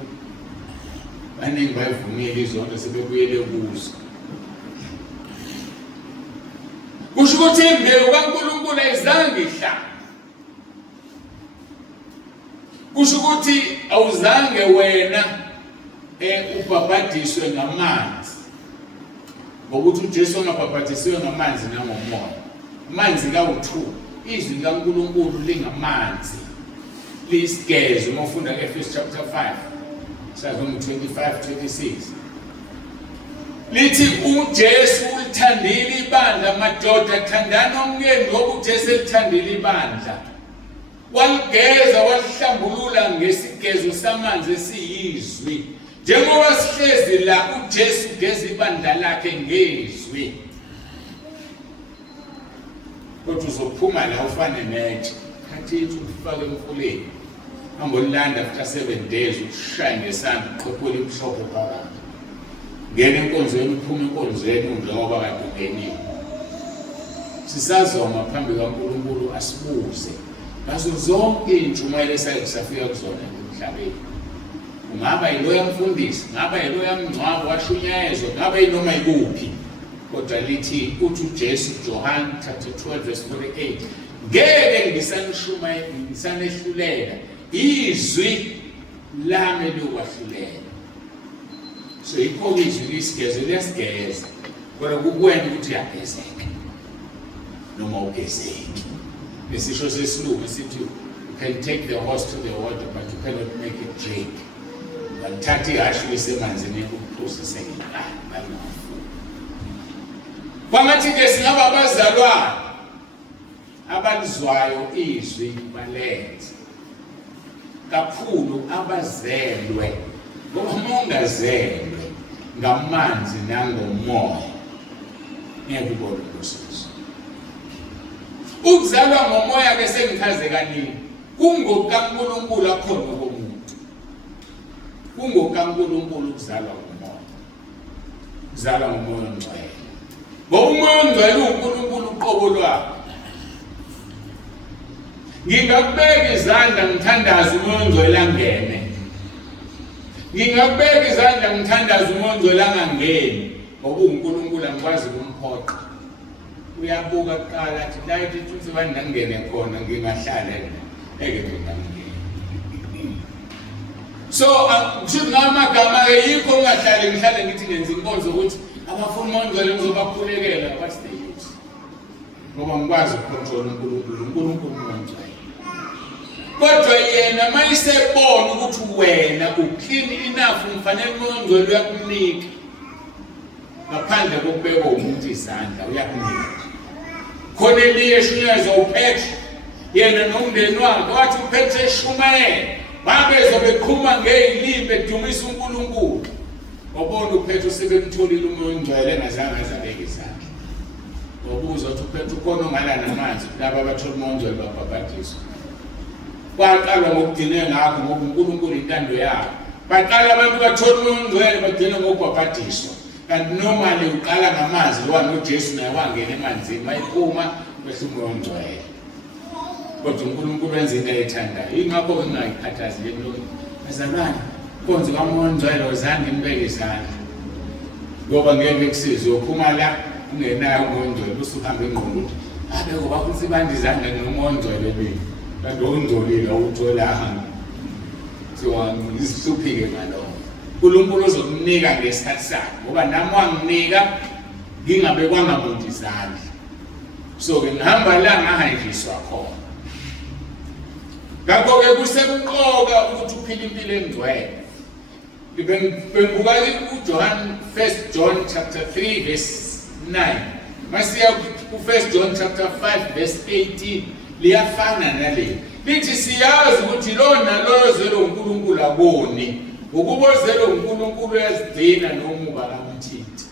Baningi bayivumile izonto sebebuyele kuzo. Kusho ukuthi imbewu kaNkulunkulu ayizange ihlale. Kusho ukuthi awuzange wena ubhabhadiswe ngamanzi. Ngokuthi uJesu ongabhabhadisiwe ngamanzi nangomoya. Amanzi kawu2 izwi kaNkulunkulu lingamanzi. Lisigeze uma ufunda eEphesians chapter 5 Psalm 25:26 lithi uJesu ulithandile ibandla madoda thandana umyeni ngoba uJesu elithandile ibandla waligeza walihlambulula ngesigezo samanzi esiyizwi njengoba sihlezi la uJesu ugeza ibandla lakhe ngezwi. Kodwa uzophuma la ufane netshe khathi ufake emfuleni angolanda after 7 days ushaya ngesandla uqophula imhlophe phakathi ngene enkonzweni uphuma enkonzweni njengoba kade ungeniwe. Sisazoma phambi kaNkulunkulu asibuze ngazo zonke intshumayelo esayisafika kuzona emhlabeni. Ungaba yiloya mfundisi, ngaba yiloya mngcwabo washunyayezwa, ngaba yinoma ikuphi. Kodwa lithi uthi uJesu John chapter 12 verse 48 ngeke ngisanehlulela izwi lami lokwahlulela. So ikho izwi lisigeze lesigeze kodwa kukwena ukuthi uyagezeka noma ugezeki. Lesisho sesilungu sithi you can take the horse to the water but you cannot make it drink. Ngithatha ihashu esemanzini ukuphosisa ingane bangafu. Bangathi ke singaba abazalwane abalizwayo izwi balenze kakhulu abazelwe ngoba ungazelwe ngamanzi nangomoya ngeke ubone ukusizwa. Ukuzalwa ngomoya ke sengichaze kaningi kungokaNkulunkulu akhona komuntu. KungokaNkulunkulu ukuzalwa ngomoya. zala ngumoya ongcwele. Ngoba umoya ongcwele uNkulunkulu uqobo lwakho. Ngingakubeka izandla ngithandaza umoya ongcwele angene. Ngingakubeka izandla ngithandaza umoya ongcwele angangeni. Ngoba uNkulunkulu angikwazi ukumphoqa. Uyabuka kuqala athi la ithi bandangene khona ngingahlala eke ngingangeni. So ngisho ngamagama yikho ungahlali ngihlale ngithi ngenza inkonzo ukuthi abafuna umoya ongcwele ngizobakhulekela what's the use? Ngoba ngikwazi ukucontrol uNkulunkulu umoya ongcwele. Kodwa yena mayisebona ukuthi wena uclean enough umfanele umoya ongcwele uyakunika. Ngaphandle kokubeka umuntu izandla uyakunika. Khona eliye shunyeza uPetro yena nomndeni wakhe wathi uPetro eshumayela babezwe beqhuma ngezilimi bedumisa uNkulunkulu. Wabona uPetro sebemtholile umoya ongcwele engazange azabeke izandla. Wabuza ukuthi uPetro khona ongala namanzi laba abathola umoya ongcwele babhabhadiswa. Kwaqalwa ngokudineka ngakho ngoba uNkulunkulu intando yakhe. Baqala abantu bathola umoya ongcwele badinga ngokubhabhadiswa. Kanti normally uqala ngamanzi lowa noJesu naye wangena emanzini mayiphuma bese umoya ongcwele. Kodwa uNkulunkulu wenza into ayithandayo. Ingakho ngingayikhathazi le nto. Bazalwane, konke kamoya ongcwele ozange nibeke izandla. Ngoba ngeke kusize uphuma la ungenayo umoya ongcwele usuhamba engqondo. Abe ngoba kuthi bandi izandla nomoya ongcwele bini. Kanti ongcolile awuthola hamba. So ngizihluphike ngalokho. uNkulunkulu uzokunika ngesikhathi sakhe ngoba nami wanginika ngingabekwanga muntu izandla. So ke ngihamba la ngahanjiswa khona. Ngakho ke kusemqoka ukuthi uphile impilo engcwele. Bengibuka uJohn 1 John chapter 3 verse 9. Masiya ku 1 John chapter 5 verse 18 liyafana nale. Lithi siyazi ukuthi lona lozelo uNkulunkulu aboni. Ukubozela uNkulunkulu uyazigcina nomuba kamthithi.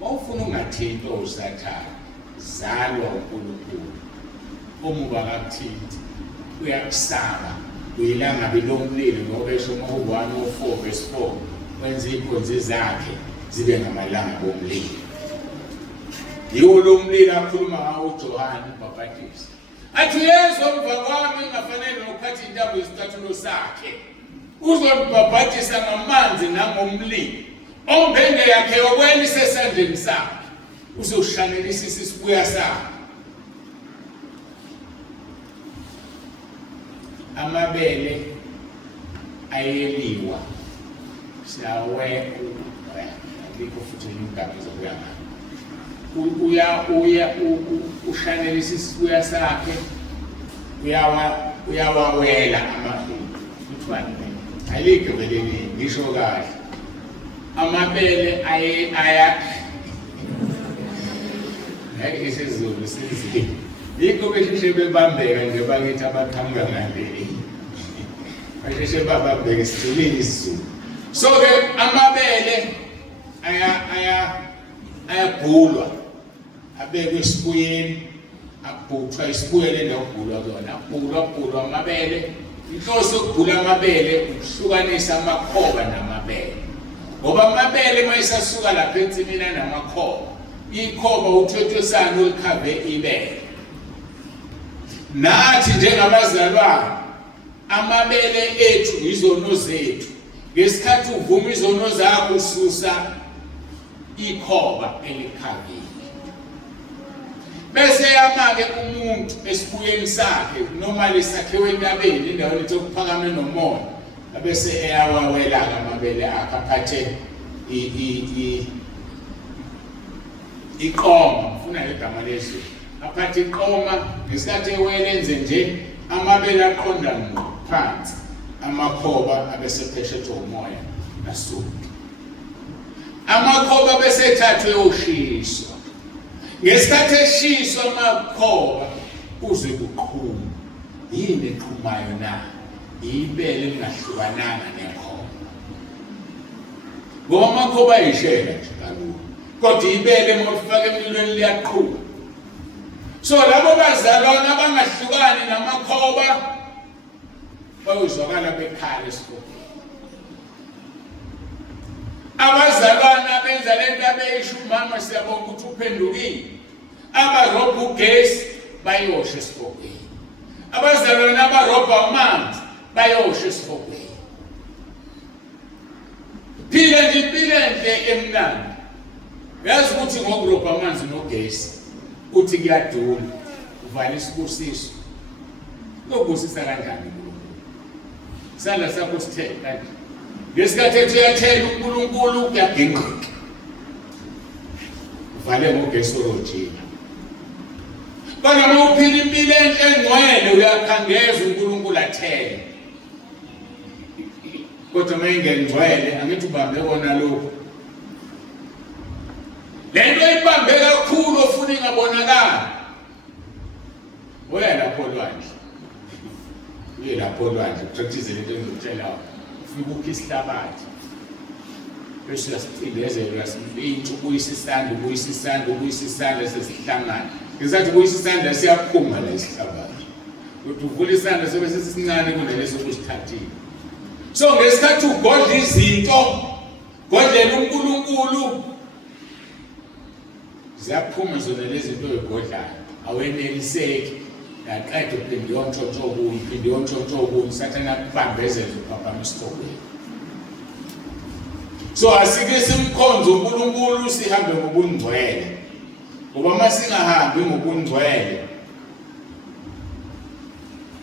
Mawufuna ungathinti usathana, zalwa uNkulunkulu. Omuba kamthithi uyakusaba, uyilanga bilomlilo ngoba esho ngo 1:4 verse 4 wenza ikhonzi zakhe zibe ngamalanga bomlilo. Yiwo lo mlilo akhuluma ngawo uJohane uMbhapatisi. Athi Yesu emva kwami ngafanele nokuphatha intambo yesicathulo sakhe. Uzonibhabhatisa ngamanzi nangomlilo. Ombhenge yakhe yokwena isesandleni sakhe. Uzoshanelisisa isibuya sakhe. Amabele ayeliwa. Siyawe akikho futhi ingaba zokuya ngayo. Uya ushanelisisa isibuya sakhe. Uyawawela amabele. Uthwani alikho beleni ngisho kahle amabele aya ngeke isizulu sizi yikho besheshe bebambeka nje bakithi abaqhamuka ngale besheshe babambeka sithulile isizulu. So ke amabele ayabhulwa abekwe esibuyeni abhuthwa isibuyele nokubhulwa kona abhulwa amabele. Inhloso yokubhula amabele ukuhlukanisa amakhoba namabele. Ngoba amabele mayisasuka lapha ensimini namakhoba, ikhoba uthethosana olikhave ibele. Nathi njengabazalwane amabele ethu izono zethu. Ngesikhathi uvuma izono zakho ususa ikhoba elikhavile. Bese yamake umuntu esibuyeni sakhe noma lesakhiwe entabeni indawo lethe ukuphakama nomoya bese eyawawela amabele akhe aphathe iqoma ufuna igama lezulu aphathe iqoma ngesikhathi ewelenze nje amabele aqonda phansi amakhoba abese pheshethwa umoya nasuku amakhoba bese ethathwe ushiswa. Ngesikhathi eshiswa amakhoba uze kuqhuma. Yini eqhumayo na? Ibele lingahlukananga nekhoba. Ngoba amakhoba ayishela nje kalula. Kodwa ibele molifaka emlilweni liyaqhuma. So labo bazalwane abangahlukani namakhoba bayozwakala bekhala esikhona. abazalwana benza lento abeyisho umama siyabonga ukuthi uphendukile. Abarobha ugesi bayosha esifobeni. Abazalwana abarobha amanzi bayosha esifobeni. Phila nje impilo enhle emnandi. Yazi ukuthi ngokurobha amanzi nogesi uthi kuyadula uvala isibusiso. Lokubusisa kanjani uNkulunkulu? Sala sakho sithe kanti ngesikhathi ethi uyathela uNkulunkulu kuyaginqika. Uvale ngogesi orojini. Kodwa uma uphila impilo enhle engcwele uyakhangeza uNkulunkulu athele. Kodwa uma ingengcwele angithi ubambe kona lokho. Lento ibambe kakhulu ofuna ingabonakala. Uya lapho lwandle. Uye lapho lwandle practice lento engikutshelayo. Ufika ukhe isihlabathi. Bese uyasicindezela uyasiphintsha ubuyisa isandla sesihlangana. Ngizathi ubuyisa isandla siyaphuma la isihlabathi. Uthi uvula isandla sobe sesincane kunaleso kusithathile. So ngesikhathi ugodla izinto, godlela uNkulunkulu ziyaphuma zona lezi zinto ezigodlayo. Aweneliseki. Yaqeda uphinde yontshontshobuni sathana kubambezela uphaphama isitobeni. So asike simkhonze uNkulunkulu sihambe ngobungcwele. Ngoba masingahambi ngobungcwele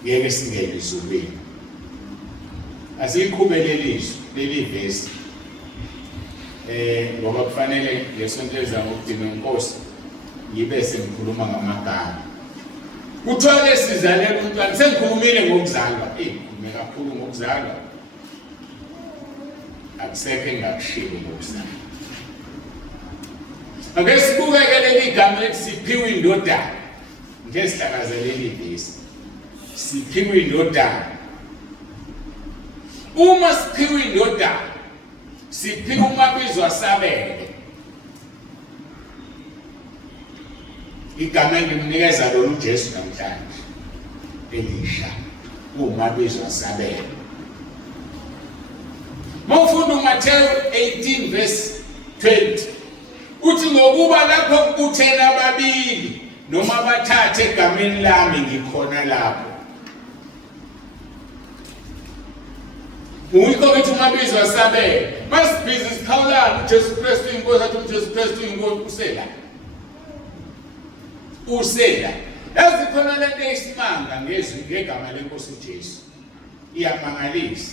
ngeke singene ezulwini. Asiyiqhubeleliswe leli verse. Ngoba kufanele lesonto ezayo ukudinga inkosi ngibe sengikhuluma ngamagama. Kuthiwa lesizalela umntwana sengikhulumile ngokuzalwa. Ngikhulume kakhulu ngokuzalwa. Akusekho engakushilo ngokuzalwa. Ake sibukeke leli gama ethi siphiwe indodana. Ngeke sihlakazelele lesi. Siphiwe indodana. Uma siphiwe indodana, siphiwe umabizo asabele. Igama engimnikeza lona uJesu namhlanje Elisha umabizo asabele. Mawufunda uMathewu 18 verse 20 uthi ngokuba lapho kubuthene ababili noma bathathe egameni lami ngikhona lapho. Uyikho ukuthi umabizo asabele. Masibhizi sikhawulana uJesu Kristu inkosi athi uJesu Kristu inkosi usela. Yazi khona lento eyisimanga ngezwi ngegama lenkosi uJesu. Iyamangalisa.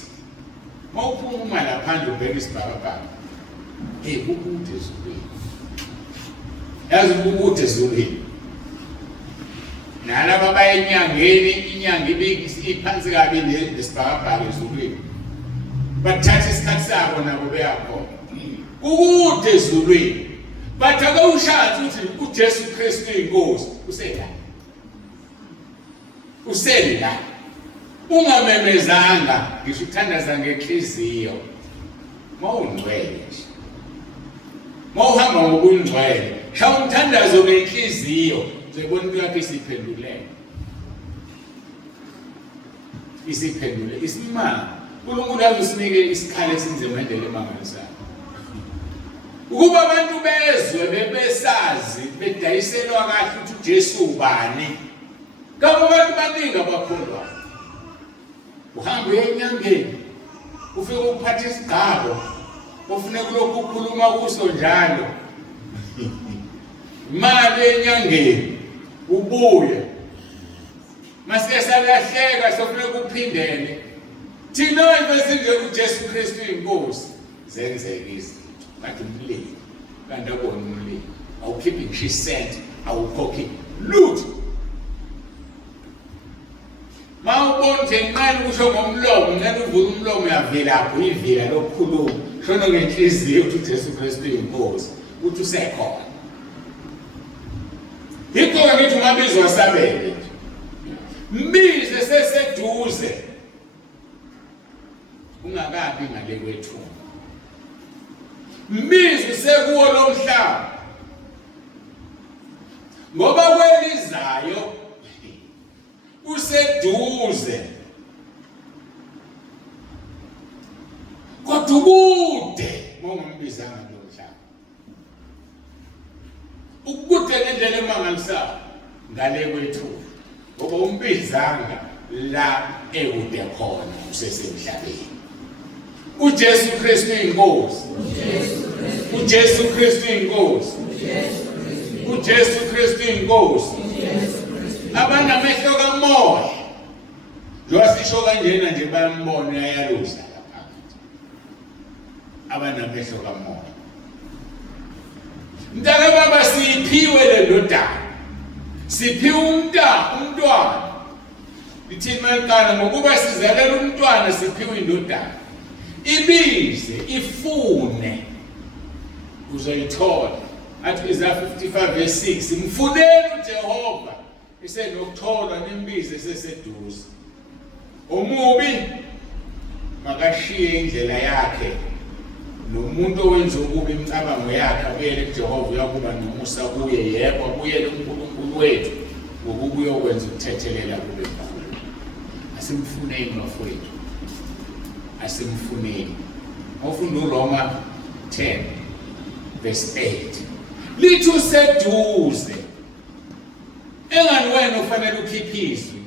Mawuphuma laphandle ubheka isibhakabhaka. Kukude ezulwini. Yazi kukude ezulwini. Nalaba bayenyangeni inyanga iphansi kabi nesibhakabhaka ezulwini. Bathatha isikhathi sabo nabo beyakhona. Kukude ezulwini. Bathi akawushathi ukuthi uJesu Kristu inkosi usela. Usela. Ungamemezanga ngisho uthandaza ngenhliziyo. Mawungcwele. Mawuhamba ngokungcwele. Shaya umthandazo ngenhliziyo, uzobona into yakhe isiphendulele. Isiphendule isimanga. uNkulunkulu azosinike isikhala esinzima ngendlela emangalisayo. Ukuba abantu bezwe bebesazi bedayiselwa kahle ukuthi uJesu ubani. Kabo abantu baningi abakholwa. Uhambe enyangeni ufike uphathe isigaba ufune kulokhu ukukhuluma kuso njalo. Imali enyangeni ubuya. Masike salahleka sofuna ukuphindele. Thina ebesinje uJesu Kristu inkosi zenzeke izinto. Kanti umlimi kanti akona umlimi. Awukhiphi ngisho isent, awukhokhi lutho. Mawubona nje inqala ukusho ngomlomo, ngeke uvule umlomo uyavelapho ivila lokukhuluma. Shona ngenhliziyo ukuthi uJesu Kristu inkosi, uthi usekhona. Yikho ngithi umabizo wasabele. Mbize seseduze. Ungakabi ngale kwethu. Mbize sekuwo lomhlaba. Ngoba kwelizayo useduze. Kodwa kude ongombizanga kulo mhlaba. Ukude ngendlela emangalisayo ngale kwethu ngoba umbizanga la ekude khona usesemhlabeni. uJesu Kristu inkosi. uJesu Kristu inkosi. uJesu Kristu inkosi. Abanamehlo kamoya njengoba sisho kanjena nje bayambona uyayaluza lapha. Abanamehlo kamoya. Mntaka baba siphiwe le ndodana. Siphiwe umntwana. Lithini malikana ngokuba sizalela umntwana siphiwe indodana. Ibize ifune uzoyithola. Athi Isaiah 55:6 mfuneni uJehova esenokuthola nembize seseduze. Omubi makashiye indlela yakhe nomuntu owenza ukuba imicabango yakhe abuyele kuJehova uyakuba nomusa kuye yebo abuyele uNkulunkulu wethu ngokuba uyokwenza ukuthethelela kube khona. Asimfuneni bafowethu. Asimfuneni. Ofunda uRoma 10:8 lithi useduze. Engani wena ufanele ukhiphizwe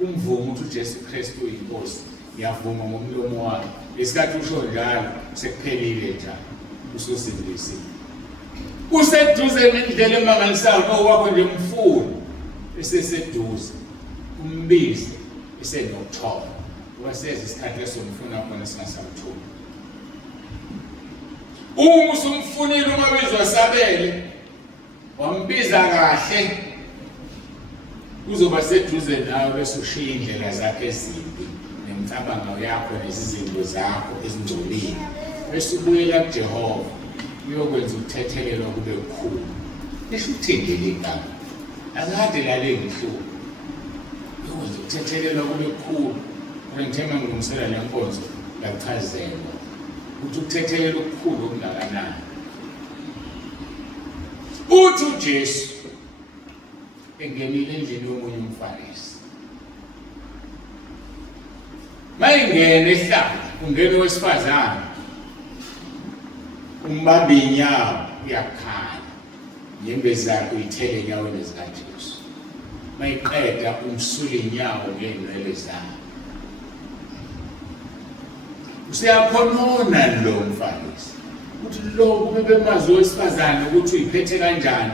umvumo ukuthi uJesu Kristu uyinkosi. Ngiyavuma ngomlomo wakhe. Isikhathi usho njalo sekuphelile njalo. Usosindisi. Useduze ngendlela emangalisayo nowakho nje mfuni eseseduze. Umbize esenokuthola. Waseza isikhathi esomfuna khona singasamtholi. Uma usumfunile umabizo asabele wambiza kahle uzoba seduze nawe bese ushiya indlela zakhe ezimbi nemicabango yakho nezizinto zakho ezingcolile bese ubuyela kuJehova uyokwenza ukuthethelelwa kube kukhulu. Esho uthengele igama akade lale ngihluku uyokwenza ukuthethelelwa kube kukhulu. Ngithema ngilungisela le nkonzo lachazelwa ukuthi ukuthethelela okukhulu okungakanani. Uthi uJesu engenile endlini yomunye umFarisi. Mayingena ehlala ungena owesifazane umbambe inyawo uyakhala. Inyembezi zakhe uyithele enyaweni zikaJesu. Mayiqeda umsule inyawo ngenwele zakhe. Useyakhonona lo mFarisi. Uthi lo kube bemazi owesifazane ukuthi uyiphethe kanjani.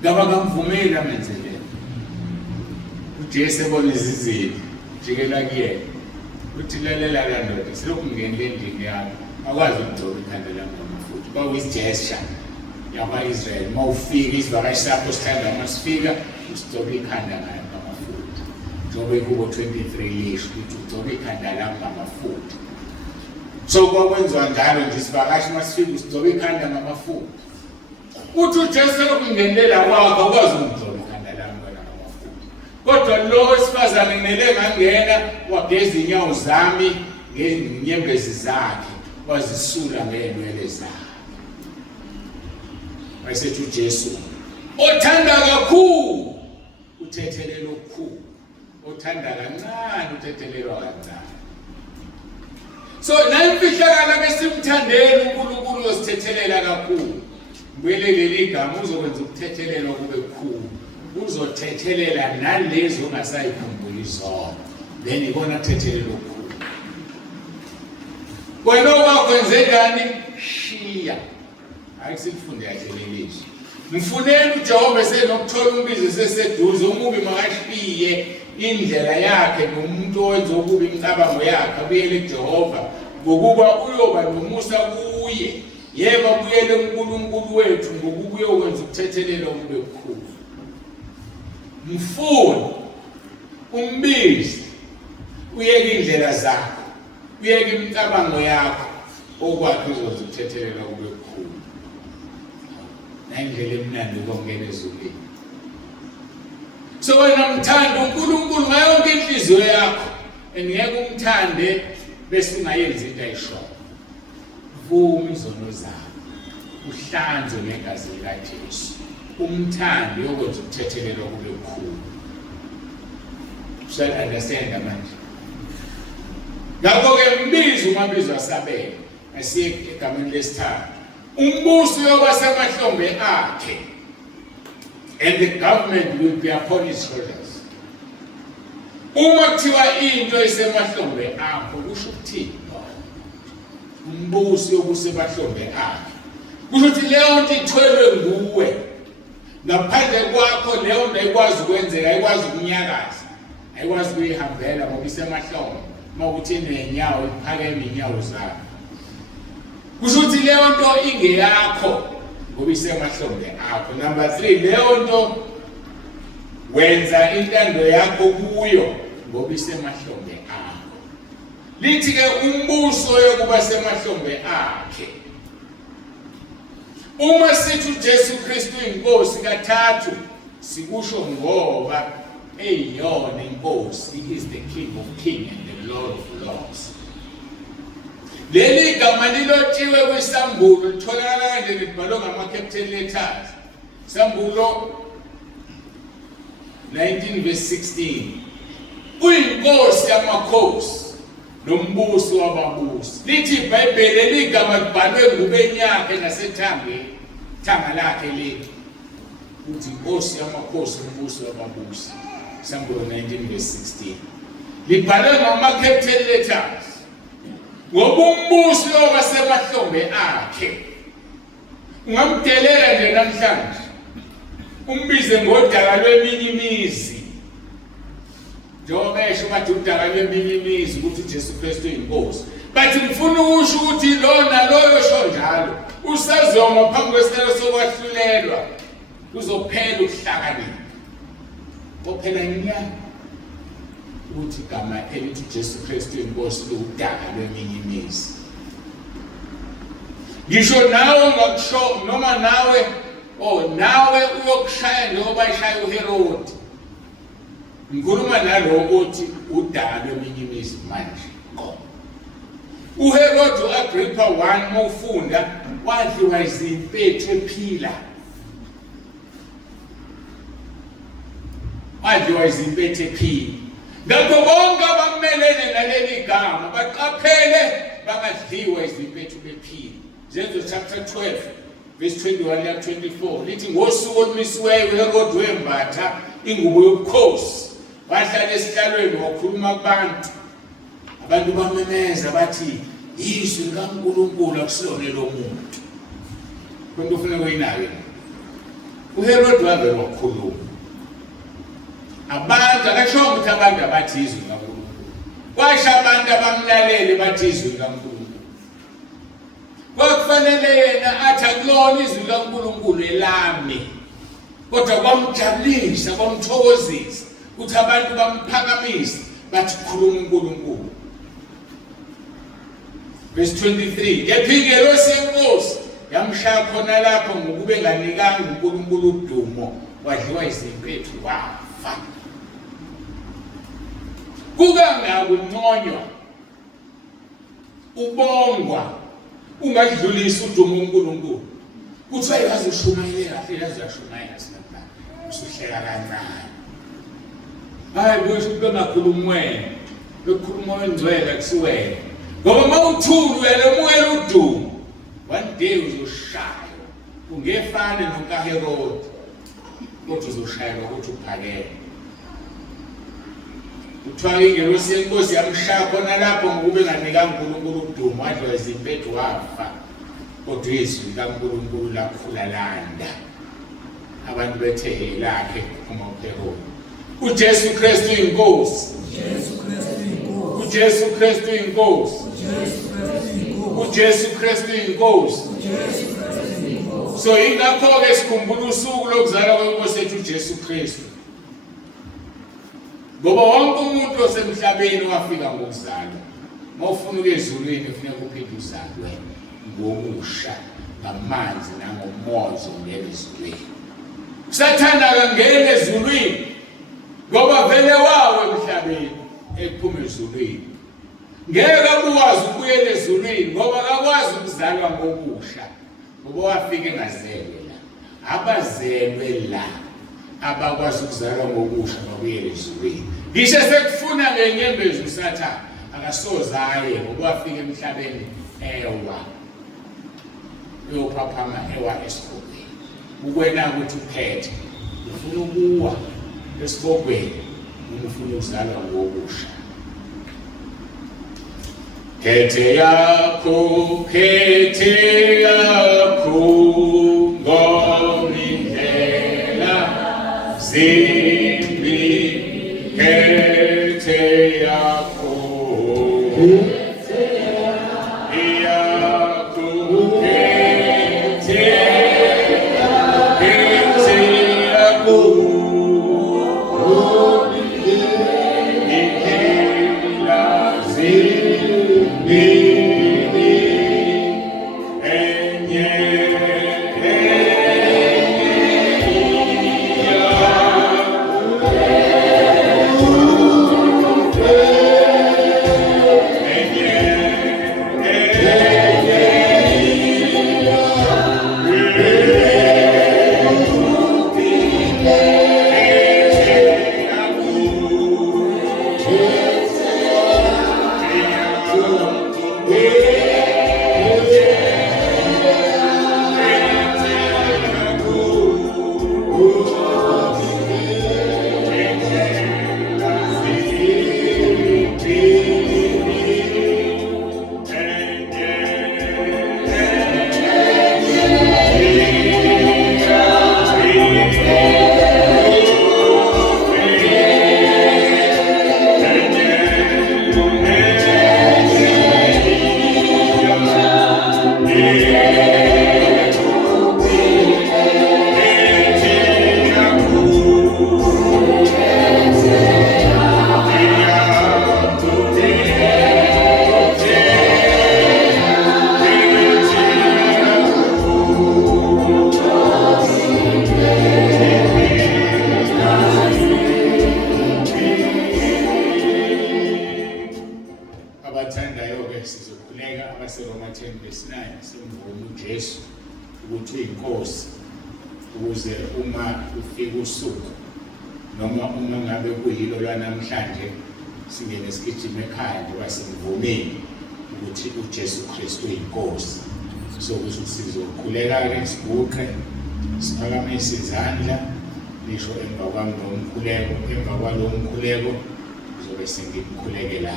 Ngaba kamvumeli amenzele. uJesu ebona izizinto jikela kuyena. Uthi lalela kandoda silokhu ngenile endlini yakho. Akwazi ukugcoba ikhanda lami ngamafutha. Kwakuyisgesture yakwa-Israyeli. Mawufika isivakashi sakho sithanda masifika usigcoba ikhanda ngayo ngamafutha. Njengoba iKubo 23 lisho ukuthi ugcoba ikhanda lami ngamafutha. So kwakwenziwa njalo nje isivakashi masifika usigcoba ikhanda ngamafutha. Uthi uJesu lokungenelela kwakhe ukwazi ukugcoba ikhanda lami wena ngamafutha. Kodwa lo wesifazane kumele ngangena wageza inyawo zami ngenyembezi zakhe wazisula ngenwele zakhe. Wayesethi uJesu othanda kakhulu uthethelela okukhulu. Othanda kancane uthethelelwa kancane. So nayimfihlakala besimthandeni uNkulunkulu usithethelela kakhulu. Mbeleleli igama uzokwenza ukuthethelelwa kube kukhulu. Uzothethelela nalezo ongasayikhumbuli izona. Then ikona kuthethelelwa okukhulu. Wena wakwenze ngani? Shiya. Ayikusifunde yahlelelisi. Mfuneni uJehova esenokuthola umbizo seseduze umubi makashiye indlela yakhe nomuntu owenza ukuba imicabango yakhe abuyele kuJehova ngokuba uyoba nomusa kuye. Yebo abuyele uNkulunkulu wethu ngokuba uyokwenza ukuthethelela kube kukhulu. Mfuni umbize uyeke indlela zakho uyeke imicabango yakho okwakhe uzokwenza ukuthethelela kube kukhulu. Nayindlela emnandi ukungena ezulwini. So wena mthanda uNkulunkulu ngayo yonke inhliziyo yakho engeke umthande bese ungayenzi into ayishoyo. Vuma izono zakho. Uhlanzwe ngegazi likaJesu. Umthande yokwenza ukuthethelelwa kube kukhulu. Shall understand manje. Ngakho ke mbizo umabizo asabele. asiye egameni lesithathu. Umbuso uyoba semahlombe akhe, and the government will be upon his shoulders. Uma kuthiwa into isemahlombe akho kusho ukuthini? Umbuso yokusemahlombe akhe. Kusho ukuthi leyo nto ithwelwe nguwe. Ngaphandle kwakho leyo nto ayikwazi ukwenzeka, ayikwazi ukunyakaza, ayikwazi ukuyihambela ngoba isemahlombe. Mawukuthi nenyawo iphakeme inyawo zakho. Kusho ukuthi leyo nto ingeyakho ngoba isemahlombe akho. Number 3, leyo nto wenza intando yakho kuyo ngoba isemahlombe akho. Lithi ke umbuso yokuba semahlombe akhe. Uma sithi uJesu Kristu inkosi kathathu sikusho ngoba eyiyona inkosi, he is the King of Kings and the Lord of Lords. Leli gama lilotshiwe kwisambulo litholakala kanje libhalwe ngama-capital letters. Sambulo 19:16. Uyinkosi yamakhosi nombusi wababusi. Lithi iBhayibheli leli gama libhalwe ngubenyakhe nasethangeni, thanga lakhe leli. Uthi inkosi yamakhosi nombusi wababusi. Sambulo 19:16. Libhalwe ngama-capital letters. Ngoba umbuso yoba semahlombe akhe. Ungamdelela nje namhlanje. Umbize ngodaka lweminye imizi. Njengoba esho bathi udaka lweminye imizi ukuthi uJesu Kristu inkosi. Bathi ngifuna ukusho ukuthi lona loyo sho njalo. Usazoma phambi kwesicelo sokwahlulelwa. Uzophela ukuhlakanipha. Ophela inyanga. Uthi igama elithi uJesu Kristu inkosi lokudaka lweminye imizi. Ngisho nawe ngakusho noma nawe uyokushaya njengoba ishaya uHerodi. Ngikhuluma naloko uthi udaka lweminye imizi manje. uHerodi uAgrippa 1 mawufunda wadliwa izimpethu ephila. Wadliwa izimpethu ephila. Ngakho bonke abamelene naleli gama baqaphele bangadliwa izimpethu bephila. Zenzo chapter 12 verse 21 ya 24 lithi ngosuku olumisiweyo uHerodi wembatha ingubo yobukhosi wahlala esihlalweni wakhuluma kubantu. Abantu bamemeza bathi izwi likaNkulunkulu akusiyona lomuntu. Kwento ufuna kuyinayo. uHerodi wave wakhuluma. Abantu akashonga ukuthi abantu abathi izwi likaNkulunkulu. Kwasha abantu abamlalele bathi izwi likaNkulunkulu. Kwakufanele yena athi akulona izwi likaNkulunkulu elami. Kodwa kwamjabulisa, kwamthokozisa ukuthi abantu bamphakamise bathi khuluma uNkulunkulu. Verse 23. Yaphingelo senkosi yamshaya khona lapho ngokube nganikanga uNkulunkulu udumo wadliwa izimpethu wafa. Kukangakunconywa ubongwa ungadlulisa udumo uNkulunkulu. Kuthiwa yazi ushumayele kahle yazi uyashumayela sinabani. Usuhleka kancane. Hayi kusho ukuthi bengakhulumweni. Bekhuluma wengcwele kusiwena. Ngoba mawuthulu uyalemukela udumo. One day uzoshaya. Ungefane nokaHerodi. Kodwa uzoshayelwa ukuthi uphakeme. Kuthiwa ingelosi yenkosi yamshaya khona lapho ngokube nganikanga uNkulunkulu udumo wadliwa izimpethu wafa. Kodwa izwi likaNkulunkulu lakhula landa. Abantu bethe lakhe uma uHerodi. uJesu Kristu inkosi. uJesu Kristu inkosi. uJesu Kristu inkosi. So ingakho ke sikhumbula usuku lokuzalwa kwenkosi yethu uJesu Kristu. Ngoba wonke umuntu osemhlabeni wafika ngokuzalwa. Mawufuna ukuya ezulwini kufuneka uphinde uzalwe ngokusha, ngamanzi nangomoya ongena ezulwini. Usathanda kangena ezulwini ngoba vele wawe emhlabeni ephuma ezulwini. Ngeke abukwazi ukuyela ezulwini ngoba akakwazi ukuzalwa ngokusha. Ngoba wafika engazelwe la. Abazelwe la abakwazi ukuzalwa ngokusha bakuyela ezulwini. Ngisho sekufuna ngenyembezi usathana akasoze aye ngoba wafika emhlabeni ewa uyophaphama ewa esibhokweni ukwena ukuthi uphethe ufuna ukuwa esibhokweni noma ufuna ukuzalwa ngokusha. Khethe yakho ngomindlela zimbi, khethe yakho abaseRoma 10:9 simvuma uJesu ukuthi uyinkosi ukuze uma ufika usuku noma uma ngabe kuyilo lwanamhlanje singene sigijima ekhaya ngoba simvumile ukuthi uJesu Kristu uyinkosi. So ukuthi sizokhuleka-ke sibuqe siphakamise izandla nisho emva kwami nomkhuleko, emva kwalo mkhuleko zobe sengimkhulekela.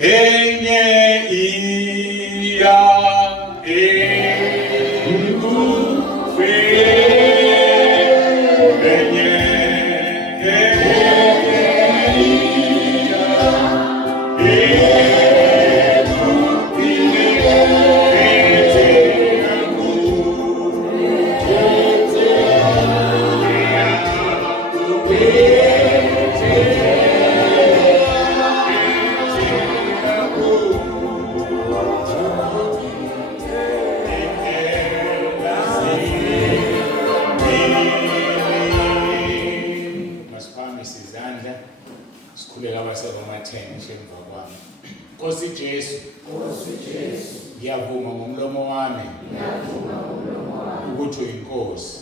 Enye iya ekufe enye Nkosi Jesu, ngiyavuma ngomlomo wami ukuthi uyinkosi.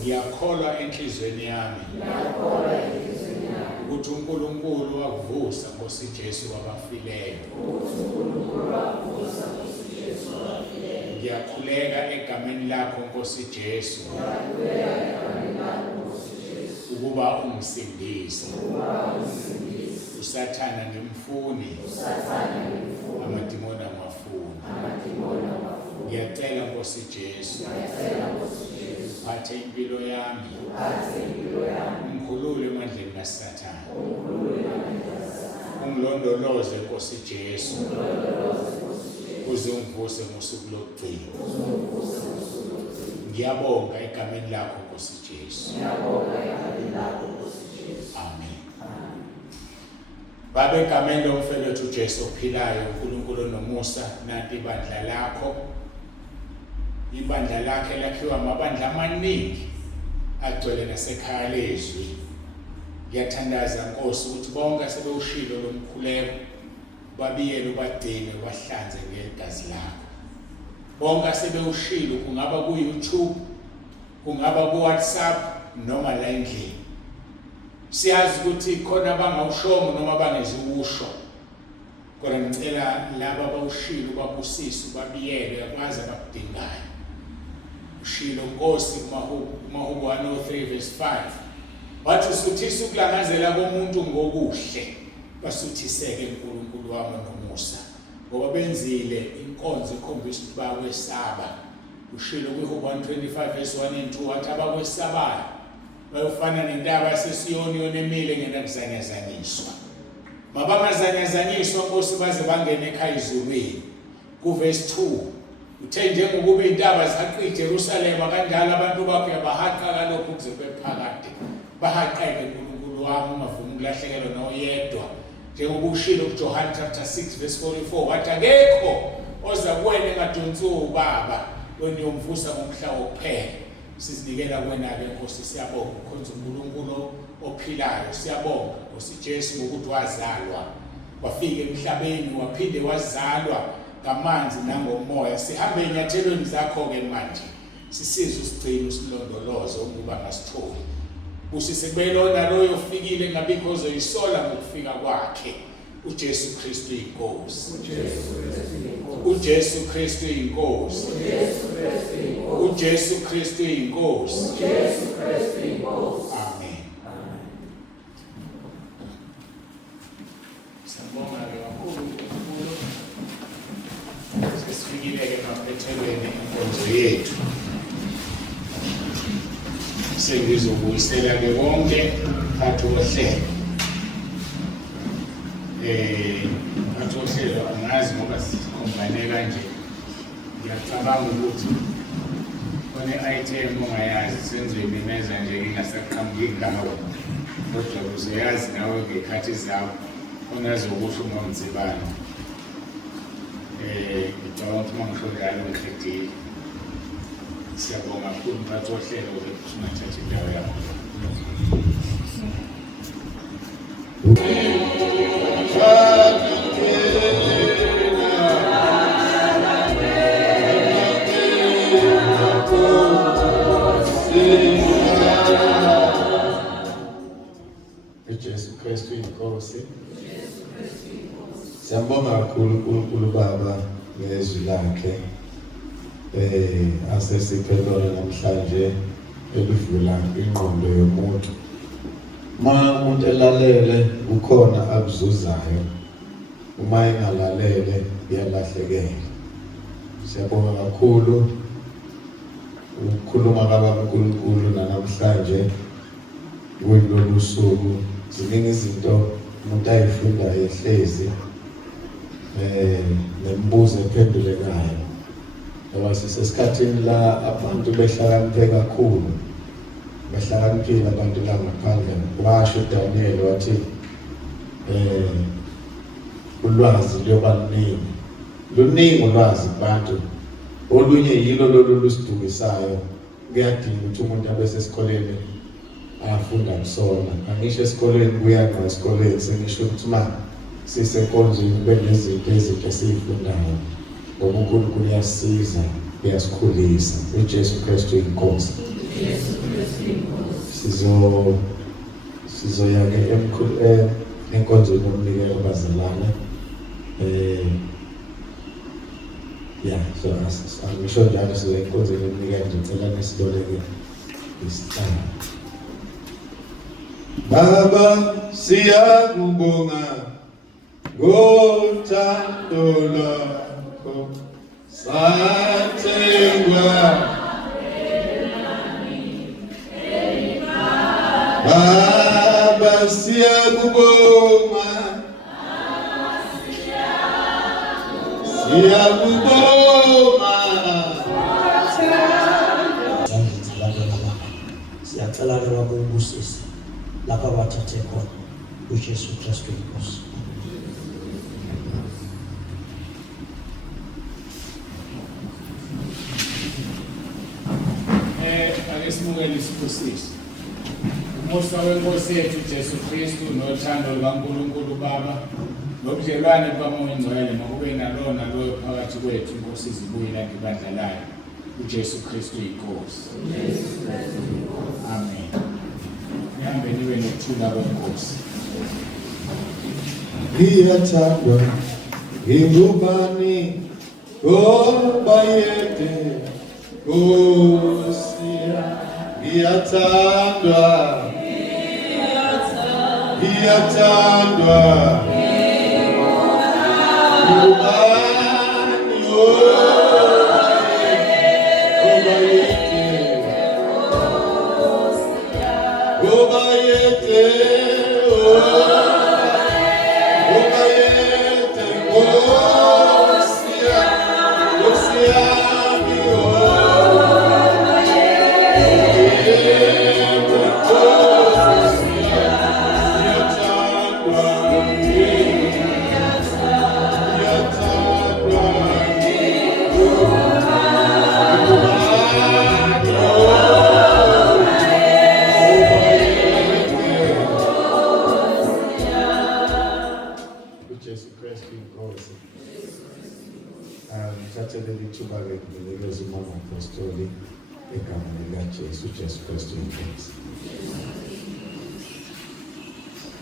Ngiyakholwa enhlizweni yami ukuthi uNkulunkulu wakuvusa Nkosi Jesu wabafileyo. Ngiyakhuleka egameni lakho Nkosi Jesu ukuba ungisindise. Usathana ngimfuni, amadimoni angafuni. Ngiyacela Nkosi Jesu, uphathe impilo yami, ungikhulule emandleni kaSathane, ungilondoloze Nkosi Jesu, uze ungivuse ngosuku lokugcina. Ngiyabonga egameni lakho Nkosi Jesu. Amen. Baba, egameni lomfowethu uJesu ophilayo, uNkulunkulu nomusa, nanti ibandla lakho. Ibandla lakhe lakhiwa amabandla amaningi agcwele nasekhaya lezwi. Ngiyathandaza Nkosi ukuthi bonke sebewushilo lomkhuleko babiyele ubagcine bahlanze ngegazi lakho. Bonke sebewushilo, kungaba ku YouTube, kungaba ku WhatsApp noma la endlini. Siyazi ukuthi khona abangawushongo noma bangezikusho, kodwa ngicela laba abawushilo babusise babiyele baze abakudingayo. Ushilo Nkosi kuMahubo 103 verse 5 wathi usuthisa ukulangazela komuntu ngokuhle basuthiseke uNkulunkulu wami nomusa ngoba benzile inkonzo ekhombisa ukuthi bakwesaba. Ushilo kwiHubo 125 verse 1 and 2 wathi abakwesabayo bayofana nentaba yaseSiyoni yonemile ngenakuzanyazanyiswa. Mabangazanyazanyiswa Nkosi baze bangene ekhaya izulwini. Kuverse 2 uthe njengokuba intaba zihaqe iJerusalema kanjalo abantu bakho yabahaqa kalokhu kuze bephakade. Bahaqeke uNkulunkulu wami ungavumi ukulahlekelwa noyedwa. Njengoba ushilo kuJohn chapter 6 verse 44 wathi akekho oza kuwena engadonsi uBaba wena uyomvusa ngomhla wokuphela. Sizinikela kuwena-ke Nkosi, siyabonga ukhonza uNkulunkulu ophilayo. Siyabonga Nkosi Jesu ngokuthi wazalwa wafika emhlabeni waphinde wazalwa ngamanzi nangomoya. Sihambe enyathelweni zakho-ke manje sisize usigcine usilondoloze ukuba ngasitholi. Usise kubelona loyo ofikile ngabikho ozoyisola ngokufika kwakhe. uJesu Kristu inkosi. uJesu Kristu inkosi. uJesu Kristu inkosi. Amen. Sambonga-ke kakhulu uNkulunkulu. Sesifikile-ke emaphethelweni enkonzo yethu. Sengizobuyisela-ke konke phakathi kohlelo. Phakathi kohlelo angazi ngoba sikhombane kanje. Ngiyacabanga ukuthi one-item ongayazi senzoyimemeza nje ngingasaqhamuki ngawo. Kodwa uzoyazi nawe ngey'khathi zawo onazi ukuthi ungomzibane. Ngicabanga ukuthi uma ngisho njalo ngiqedile. Siyabonga kakhulu mphathi wohlelo-ke ukuthi ungathathi indawo yakho. uJesu Kristu inkosi. Siyambonga kakhulu uNkulunkulu Baba ngezwi lakhe asesiphe lona namhlanje elivula ingqondo yomuntu. Uma umuntu elalele ukhona akuzuzayo, uma engalalele uyalahlekela. Siyabonga kakhulu ukukhuluma kaNkulunkulu namhlanje kulolu suku. Ziningi izinto umuntu ayifunda ehlezi nemibuzo ephendulekayo. Ngoba sisesikhathini la abantu behlakaniphe kakhulu. Behlakaniphile abantu la ngaphandle. Washo uDaniel wathi ulwazi luyoba luningi ulwazi kubantu. Olunye yilo lolu lusidukisayo. Kuyadinga ukuthi umuntu abe sesikoleni afunda kusona. Angisho esikoleni kuyanqa esikoleni, sengisho ukuthi ma sisenkonzweni kube nezinto esiyifundayo. Ngoba uNkulunkulu uyasiza, uyasikhulisa. uJesu Kristu inkosi. Sizoya-ke enkonzweni yomnikelo bazalwane. So angisho njalo sizoya enkonzweni yomnikelo. Ngicela nisiboleke isihlalo. Baba siyakubonga ngothando lwakho sathengwa. Baba siyakubonga, siyacela ke baba ubusise lapha bathathe khona uJesu Kristu inkosi. Ake simukele isibusiso. Umusa wenkosi yethu uJesu Kristu nothando lukaNkulunkulu Baba nobudlelwane bukaMoya Ngcwele makube nalona loyo phakathi kwethu inkosi izibuyela ngebandla layo. uJesu Kristu inkosi. Amen. Nihambe nibe nokuthula kwenkosi. ngiyathandwa Ingubani Obayete Osia Iatandwa Iatandwa Ingubani Obayete Obayete Obayete